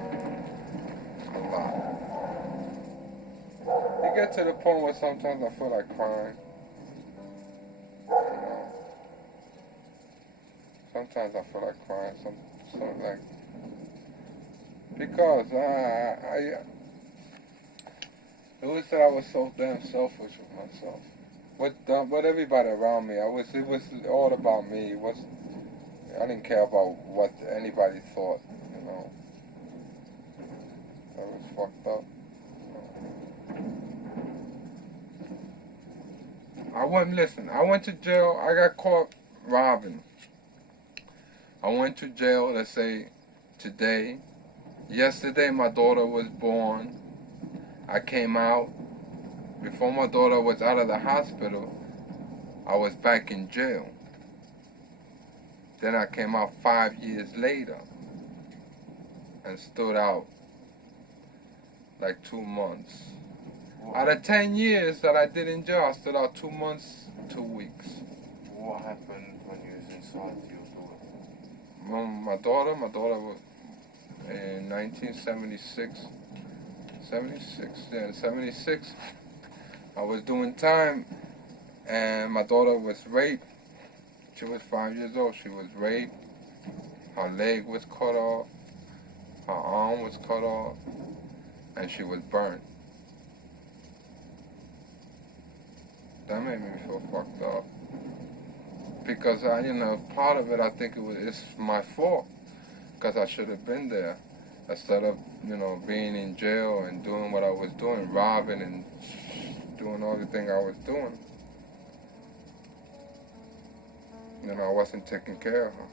A lot. You get to the point where sometimes I feel like crying. You know? Sometimes I feel like crying. Because it was that I was so damn selfish with myself. With everybody around me, it was all about me. I didn't care about what anybody thought, you know. That was fucked up. I went to jail. I got caught robbing. I went to jail, let's say, today. Yesterday, my daughter was born. I came out. Before my daughter was out of the hospital, I was back in jail. Then I came out 5 years later and stood out like 2 months. Out of 10 years that I did in jail, I stood out 2 months, 2 weeks. What happened when you was inside your daughter? Well, my daughter was in 1976. 76. I was doing time and my daughter was raped. She was 5 years old. She was raped. Her leg was cut off. Her arm was cut off. And she was burnt. That made me feel fucked up. Because part of it I think it's my fault. Because I should have been there. instead of, you know, being in jail and doing what I was doing, robbing and doing all the things I was doing. You know, I wasn't taking care of her.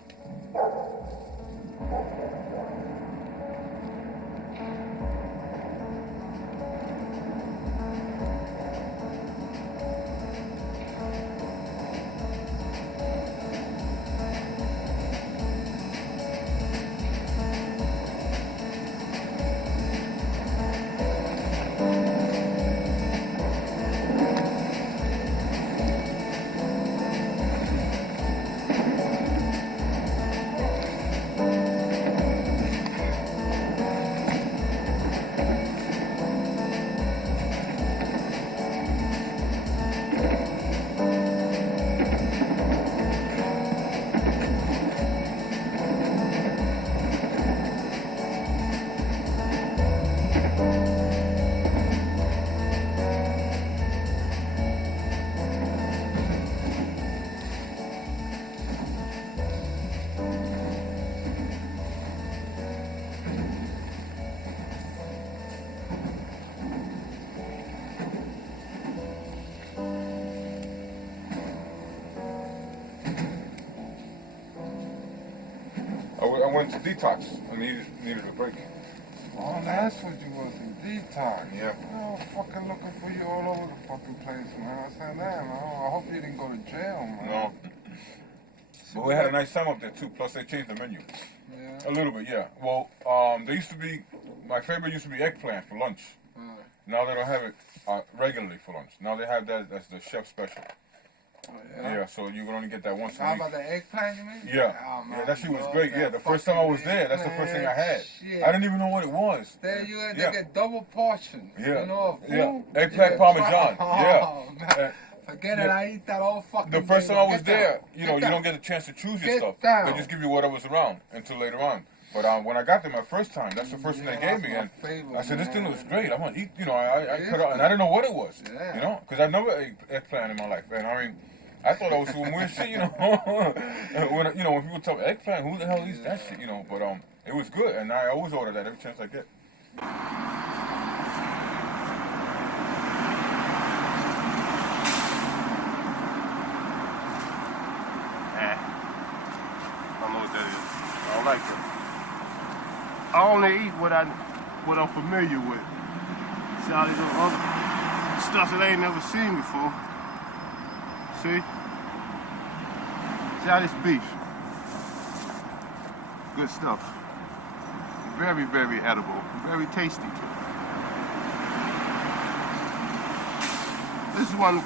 I went to detox. I needed a break. Oh, that's what you was in detox. Yeah. I was fucking looking for you all over the fucking place, man. I said, man, I hope you didn't go to jail, man. No. But we had a nice time up there too. Plus they changed the menu. Yeah. A little bit, yeah. Well, there used to be, my favorite used to be eggplant for lunch. Now they don't have it regularly for lunch. Now they have that as the chef special. Oh, yeah. Yeah, so you can only get that once a How week. about the eggplant, you mean? Yeah. Oh, man, Yeah, that shit was love great. that Yeah, the first time I was there, that's the first thing I had. Shit. I didn't even know what it was. There you Yeah. they get double portions. Yeah. You know, of Yeah. food. Eggplant parmesan. Oh, Yeah. man. Forget it, Yeah. I eat that all fucking The first day. time I was Get there, down. you know, Get you down. don't get a chance to choose your Get stuff. down. They just give you whatever's around until later on. But when I got there my first time, that's the first thing they gave me, and I said, "This thing looks great. I'm gonna eat." You know, I cut out, and I didn't know what it was. Yeah. You know, because I never ate eggplant in my life, and I mean, I thought I was doing weird shit. You know, when people talk eggplant, who the hell eats that shit? You know, but it was good, and I always order that every chance I get. I don't know what that is. I don't like it. I only eat what I'm familiar with. See all these other stuff that I ain't never seen before. See? See all this beef. Good stuff. Very, very edible. Very tasty. This is one of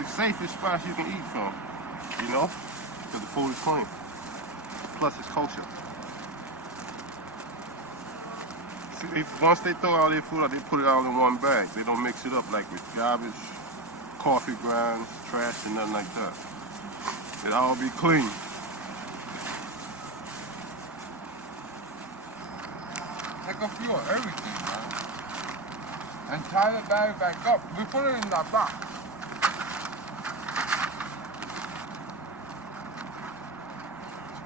the safest spots you can eat from. You know? Because the food is clean. Plus it's kosher. See, once they throw all their food out, they put it all in one bag. They don't mix it up like with garbage, coffee grounds, trash, and nothing like that. It all be clean. Take a few of everything, man. And tie the bag back up. We put it in that box.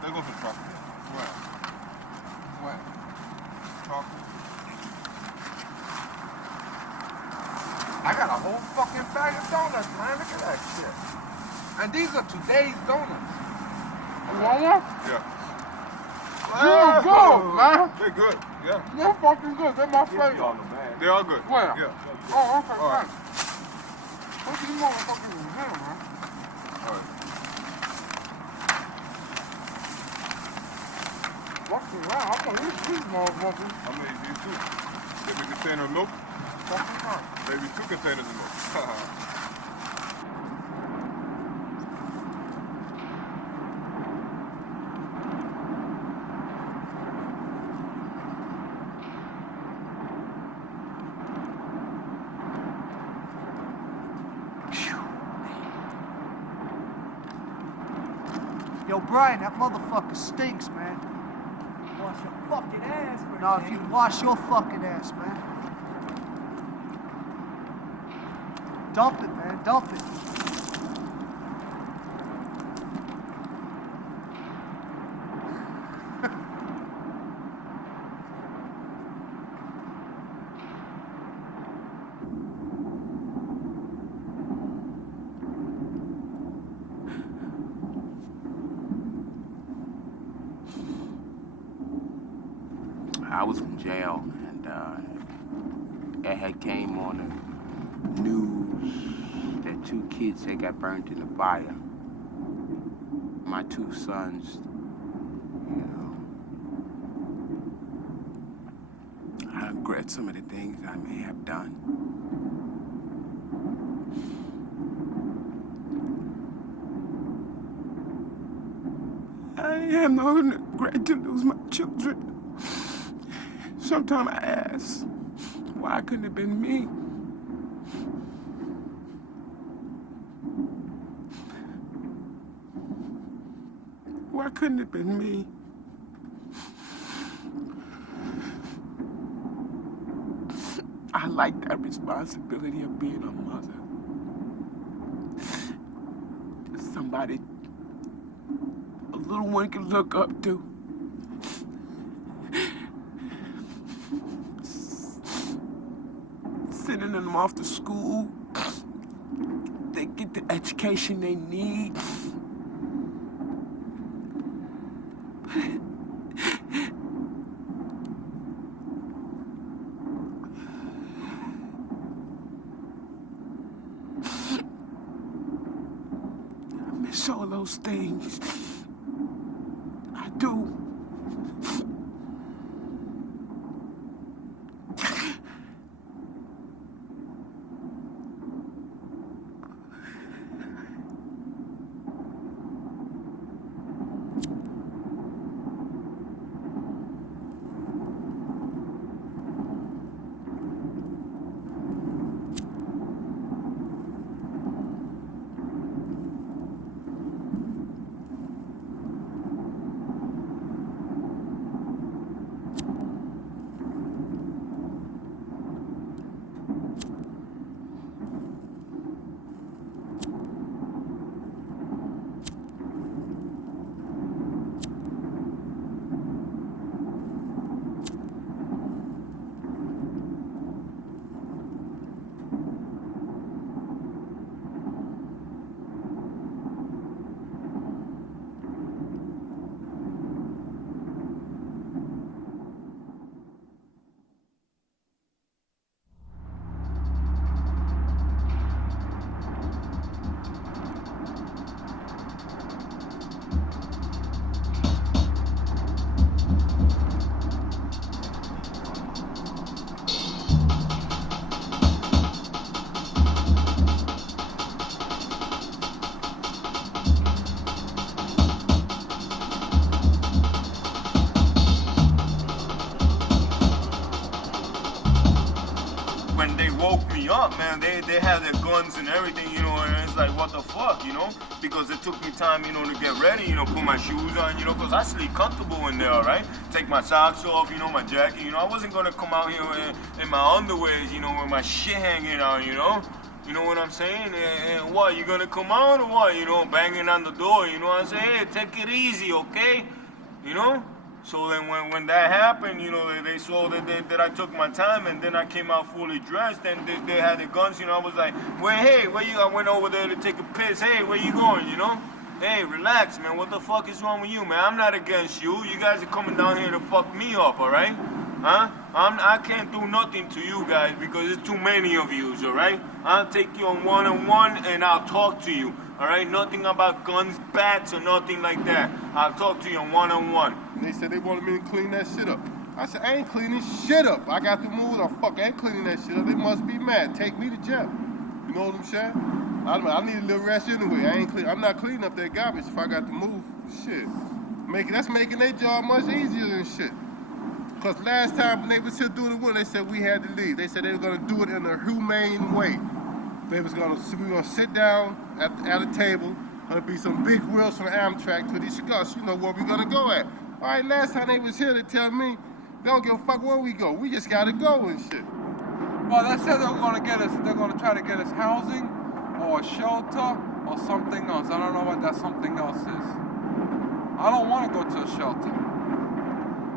There goes the chocolate. Where? Where? Chocolate. I got a whole fucking bag of donuts, man. Look at that shit. And these are today's donuts. You want one? Yeah. They're good, man. They're good. Yeah. They're fucking good. They're my favorite. They are good. Where? Yeah. Oh, okay, All right. fine. What's these motherfuckers in here, man? All right. Fucking wow, I'm gonna eat these motherfuckers. I'm gonna eat these too. Maybe a container of milk. Fucking right. Maybe 2 containers of milk. Yo, Brian, that motherfucker stinks, man. Wash your fucking ass, man. No, if you wash your fucking ass, man. Dump it, man. Dump it. jail, and it had came on the news that 2 kids they got burnt in the fire. My 2 sons, you know. I regret some of the things I may have done. I have no regret to lose my children. Sometimes I ask, why couldn't it have been me? Why couldn't it have been me? I like that responsibility of being a mother. Somebody a little one can look up to. Sending them off to school. They get the education they need. I miss all those things. I do. Man, they have their guns and everything, you know, and it's like, what the fuck, you know? Because it took me time, you know, to get ready, you know, put my shoes on, you know, because I sleep comfortable in there, right? Take my socks off, you know, my jacket, you know. I wasn't going to come out here in my underwears, you know, with my shit hanging out, you know? You know what I'm saying? And what, you going to come out or what? You know, banging on the door, you know what I'm saying? Hey, take it easy, okay? You know? So then when that happened, you know, they saw that I took my time, and then I came out fully dressed, and they had the guns, you know. I was like, well, hey, where you? I went over there to take a piss. Hey, where you going, you know? Hey, relax, man. What the fuck is wrong with you, man? I'm not against you. You guys are coming down here to fuck me up, all right? Huh? I can't do nothing to you guys because there's too many of you, all right? I'll take you on one-on-one, and I'll talk to you, all right? Nothing about guns, bats, or nothing like that. I'll talk to you on one-on-one. They said they wanted me to clean that shit up. I said, I ain't cleaning shit up. I got to move. The fuck, I ain't cleaning that shit up. They must be mad. Take me to jail. You know what I'm saying? I need a little rest anyway. I'm not cleaning up that garbage if I got to move. Shit. That's making their job much easier than shit. Because last time when they was here doing the one, they said we had to leave. They said they were going to do it in a humane way. We were going to sit down at a table. There'll be some big wheels from Amtrak to discuss, you know, where we're going to go at. All right, last time they was here to tell me, they don't give a fuck where we go. We just got to go and shit. Well, they said they're going to try to get us housing or a shelter or something else. I don't know what that something else is. I don't want to go to a shelter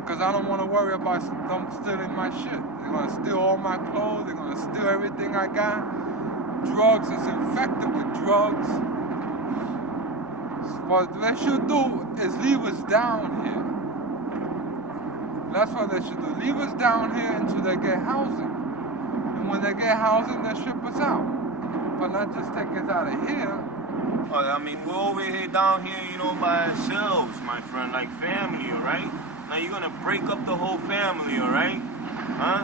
because I don't want to worry about them stealing my shit. They're going to steal all my clothes. They're going to steal everything I got. Drugs is infected with drugs. What they should do is leave us down here. That's what they should do. Leave us down here until they get housing. And when they get housing, they ship us out. But not just take us out of here. Well, I mean, we're over here down here, you know, by ourselves, my friend, like family, all right? Now you're gonna break up the whole family, all right? Huh?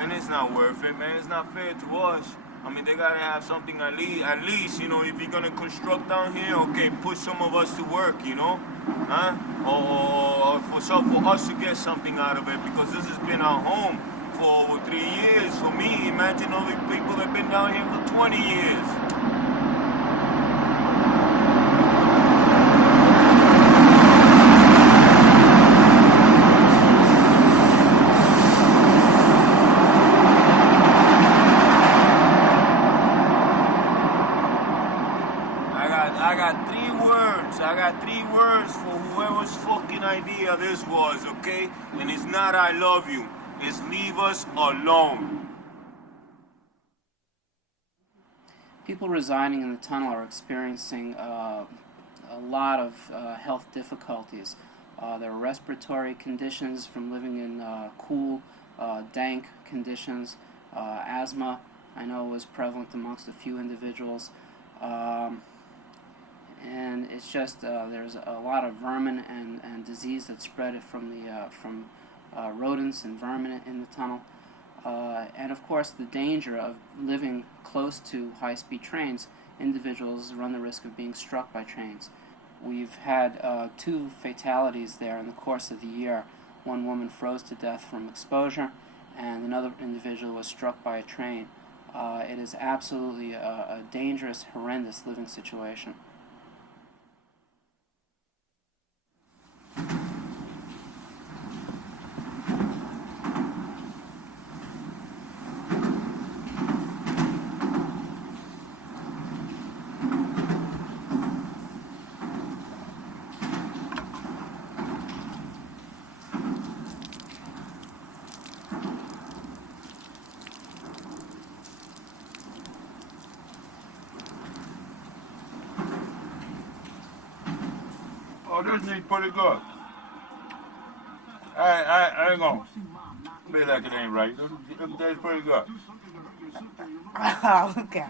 And it's not worth it, man. It's not fair to us. I mean, they gotta have something at least, you know, if you're gonna construct down here, okay, put some of us to work, you know? Huh? Or for us to get something out of it, because this has been our home for over 3 years. For me, imagine all the people that have been down here for 20 years. I got 3 words for whoever's fucking idea this was, okay? And it's not I love you. It's leave us alone. People residing in the tunnel are experiencing a lot of health difficulties. There are respiratory conditions from living in cool, dank conditions. Asthma, I know, was prevalent amongst a few individuals. And it's just there's a lot of vermin and disease that spread from rodents and vermin in the tunnel, and of course the danger of living close to high-speed trains. Individuals run the risk of being struck by trains. We've had 2 fatalities there in the course of the year. One woman froze to death from exposure, and another individual was struck by a train. It is absolutely a dangerous, horrendous living situation. Oh, this needs pretty good. I ain't gonna be like it ain't right. It tastes pretty good. Okay.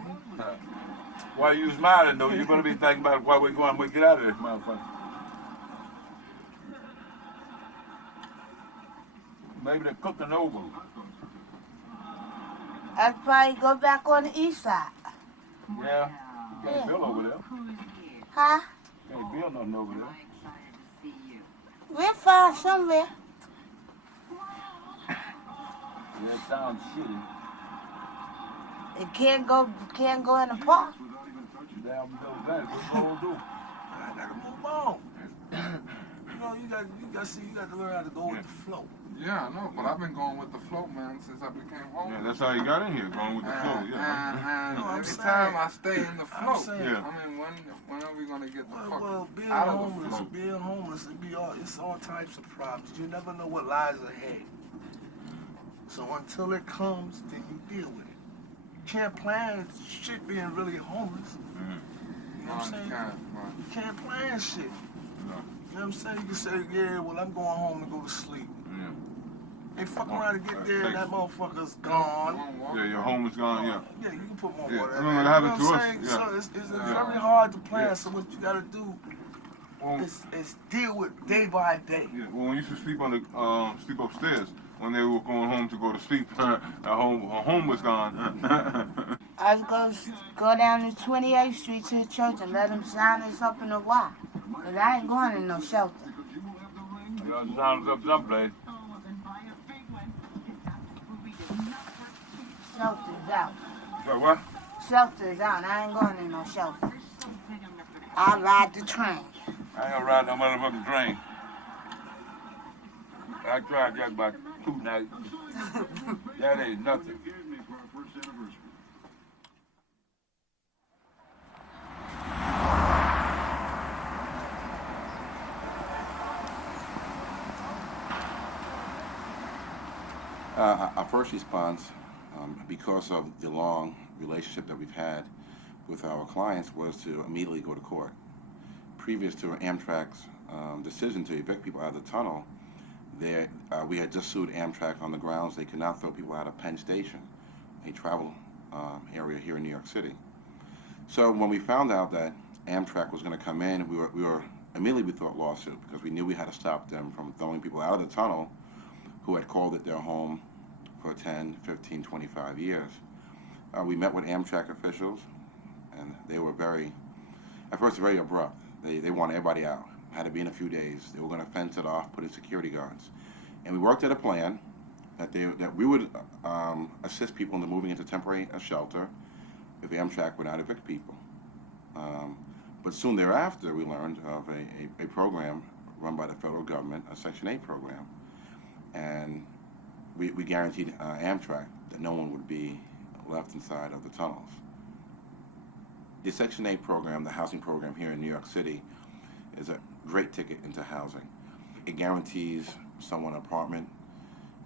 While you smiling though, you're gonna be thinking about why we're going to get out of this motherfucker. Maybe they're cooking over. I'd probably go back on the east side. Yeah. You can't build over there. Huh? You can't build nothing over there. We'll find somewhere. Yeah, it sounds shitty. It can't go in the park. Damn, what you gonna do? I gotta move on. You know, you got to learn how to go with the flow. Yeah, I know, but I've been going with the flow, man, since I became homeless. Yeah, that's how you got in here, going with the flow. Yeah. And every time I stay in the flow, yeah. I mean, when are we gonna get the fuck being out homeless, of the flow? being homeless, it's all types of problems. You never know what lies ahead. So until it comes, then you deal with it. You can't plan shit being really homeless. You know what I'm saying? You can't plan shit. You know what I'm saying? You can say, yeah, well, I'm going home to go to sleep. They fuck around and get there and that motherfucker's gone. Yeah, your home is gone, yeah. Yeah, you can put more Yeah, water I in remember there. it happened to us. So Yeah. it's very hard to plan. So what you gotta do is deal with day by day. Yeah, well, when we used to sleep on the sleep upstairs, when they were going home to go to sleep, our home was gone. I was going to go down to 28th Street to the church and let them sign us up in a while. Because I ain't going in no shelter. You gotta sign us up someplace. Shelter's out. So what? Shelter's out. I ain't going in no shelter. I'll ride the train. I ain't gonna ride no motherfucking train. I tried that about 2 nights. That ain't nothing. Our first response, because of the long relationship that we've had with our clients, was to immediately go to court. Previous to Amtrak's decision to evict people out of the tunnel, We had just sued Amtrak on the grounds they could not throw people out of Penn Station, a travel area here in New York City. So when we found out that Amtrak was going to come in, we were immediately we thought lawsuit, because we knew we had to stop them from throwing people out of the tunnel who had called it their home for 10, 15, 25 years. We met with Amtrak officials, and they were at first very abrupt. They wanted everybody out. Had to be in a few days. They were going to fence it off, put in security guards. And we worked at a plan that we would assist people in moving into temporary shelter if Amtrak would not evict people. But soon thereafter, we learned of a program run by the federal government, a Section 8 program. And we guaranteed Amtrak that no one would be left inside of the tunnels. The Section 8 program, the housing program here in New York City, is a great ticket into housing. It guarantees someone an apartment,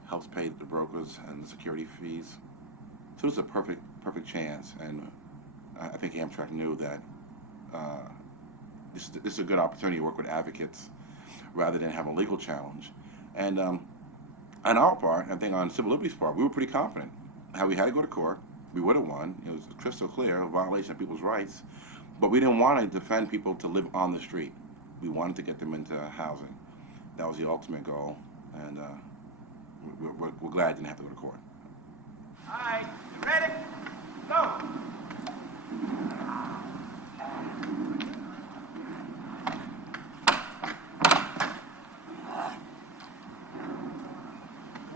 helps pay the brokers and the security fees. So it's a perfect chance, and I think Amtrak knew that this is a good opportunity to work with advocates rather than have a legal challenge. And on our part, I think on Civil Liberties' part, we were pretty confident. How we had to go to court, we would have won. It was crystal clear, a violation of people's rights. But we didn't want to defend people to live on the street. We wanted to get them into housing. That was the ultimate goal, and we're glad it didn't have to go to court. All right, you ready? Go!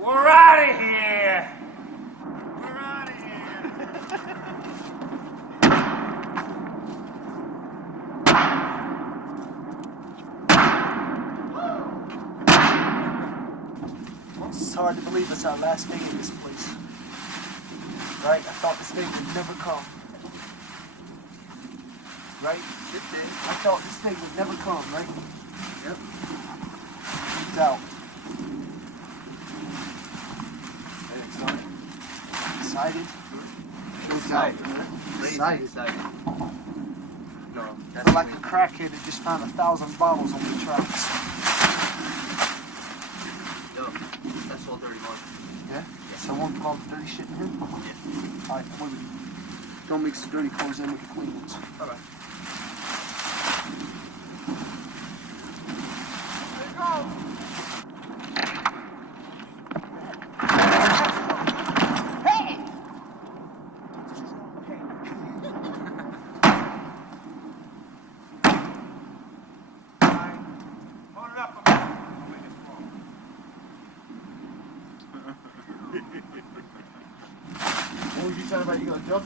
We're out of here! We're out of here! It's hard to believe it's our last day in this place. Right? I thought this day would never come. Right? I thought this day would never come, right? Yep. No doubt. Excited? Excited. No, I'm like a crackhead that just found 1,000 bottles on the tracks. Yo, that's all dirty money. Yeah? So I won't put all the dirty shit in here? Yeah. Alright, don't mix the dirty clothes in with the clean ones. Alright. What were you talking about? You gonna jump?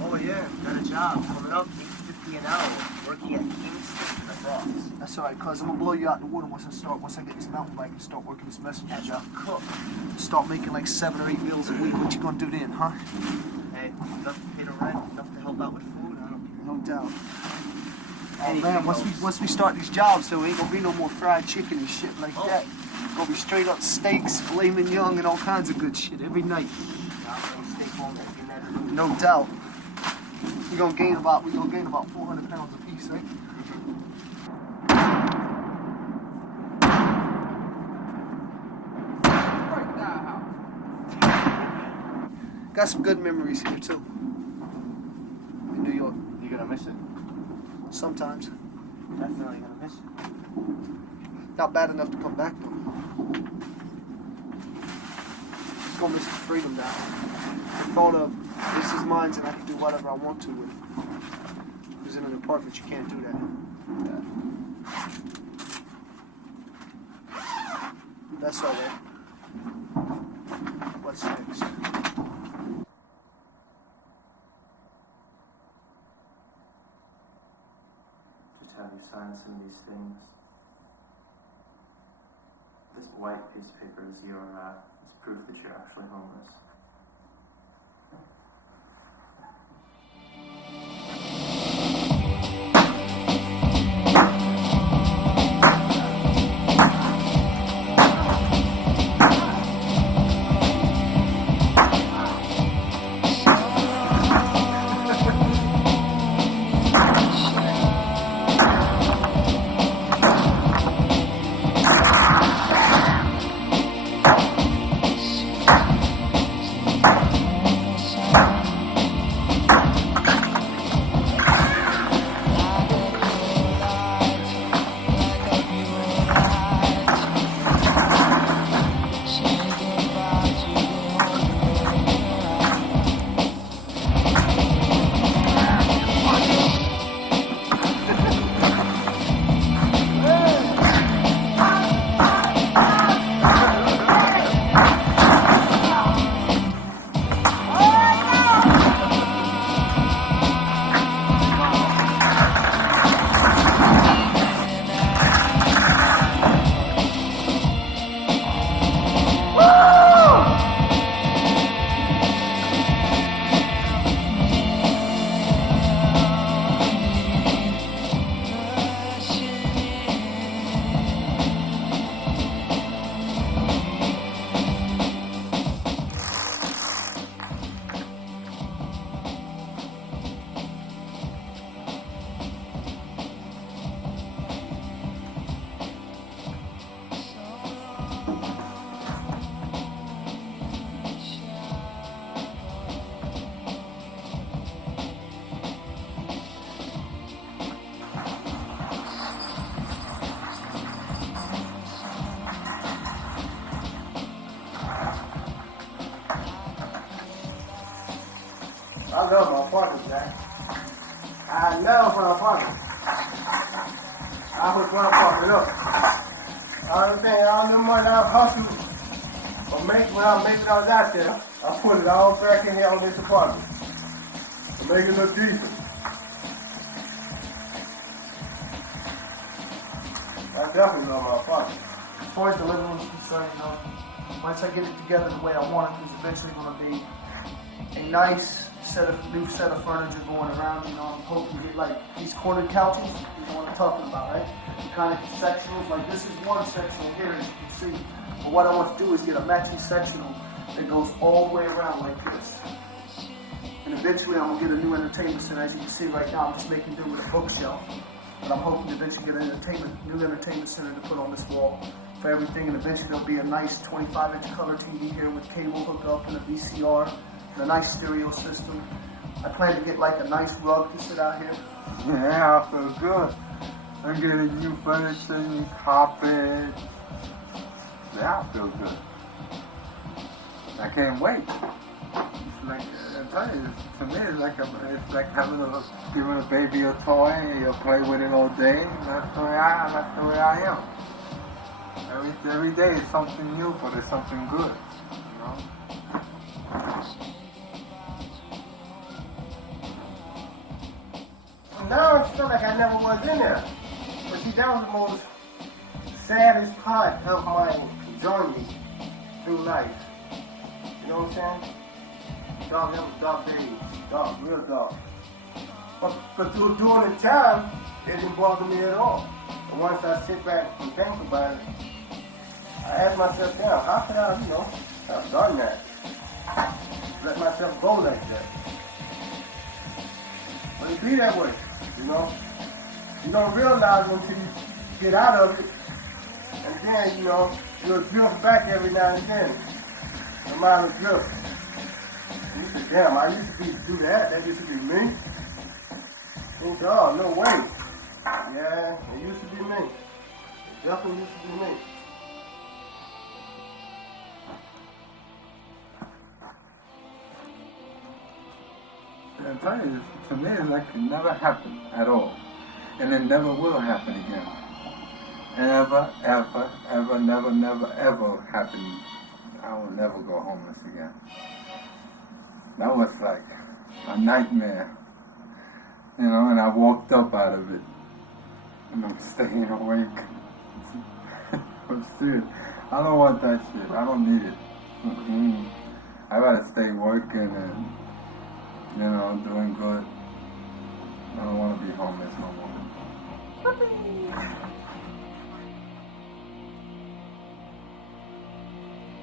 Oh yeah, got a job coming up, $8.50 an hour, working at Kingston in the Bronx. That's alright, cuz I'm gonna blow you out the water once I get this mountain bike and start working this messenger job. Cook. Start making like 7 or 8 meals a week. What you gonna do then, huh? Hey, enough to pay the rent, enough to help out with food, I don't care. No doubt. Oh man, once we start these jobs though, ain't gonna be no more fried chicken and shit like that. It's gonna be straight up steaks, filet mignon, and all kinds of good shit every night. No doubt. We're gonna gain about 400 pounds a piece, right? Got some good memories here too. In New York. You gonna miss it? Sometimes. Definitely gonna miss it. Not bad enough to come back though. Just gonna miss the freedom now. The thought of this is mine and I can do whatever I want to with it. Because in an apartment you can't do that. That's all right. What's next? Just have you sign some of these things. This white piece of paper is your it's proof that you're actually homeless. I love my apartment, Jack. I love my apartment. I put my apartment up. All the thing, all the money I hustled or make when I was out there, I put it all back in here on this apartment. To make it look decent. I definitely love my apartment. As far as the living room is concerned, you know, once I get it together the way I want it, it's eventually going to be a nice new set of furniture going around. You know, I'm hoping to get like these corner couches. You know what I'm talking about, right? The kind of sectionals. Like this is one sectional here, as you can see. But what I want to do is get a matching sectional that goes all the way around like this. And eventually I'm gonna get a new entertainment center. As you can see right now, I'm just making do with a bookshelf. But I'm hoping to eventually get a new entertainment center to put on this wall for everything. And eventually there'll be a nice 25-inch color TV here with cable hooked up and a VCR and a nice stereo system. I plan to get like a nice rug to sit out here. Yeah, I feel good. I'm getting new furniture, new carpet. Yeah, I feel good. I can't wait. It's like, I tell you, to me, it's like giving a baby a toy and you'll play with it all day. That's the way I am. Every day is something new, but it's something good, you know? Now I feel like I never was in there. But see, that was the most saddest part of my journey through life. You know what I'm saying? Dog, that was dark days. Dark, real dark. But during the time, it didn't bother me at all. And once I sit back and think about it, I ask myself, damn, how could I, have done that? Let myself go like that. But it be that way, you know? You don't realize until you get out of it, and then, you'll drift back every now and then. The mind will drift. And you say, damn, I used to do that. That used to be me. And oh, no way. Yeah, it used to be me. It definitely used to be me. I tell you, to me, it's like it never happened at all. And it never will happen again. Ever, never, ever happen. I will never go homeless again. That was like a nightmare. You know, and I walked up out of it. And I'm staying awake. I'm serious. I don't want that shit. I don't need it. I gotta stay working and, doing good. I don't want to be homeless no more.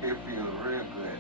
It feels real good.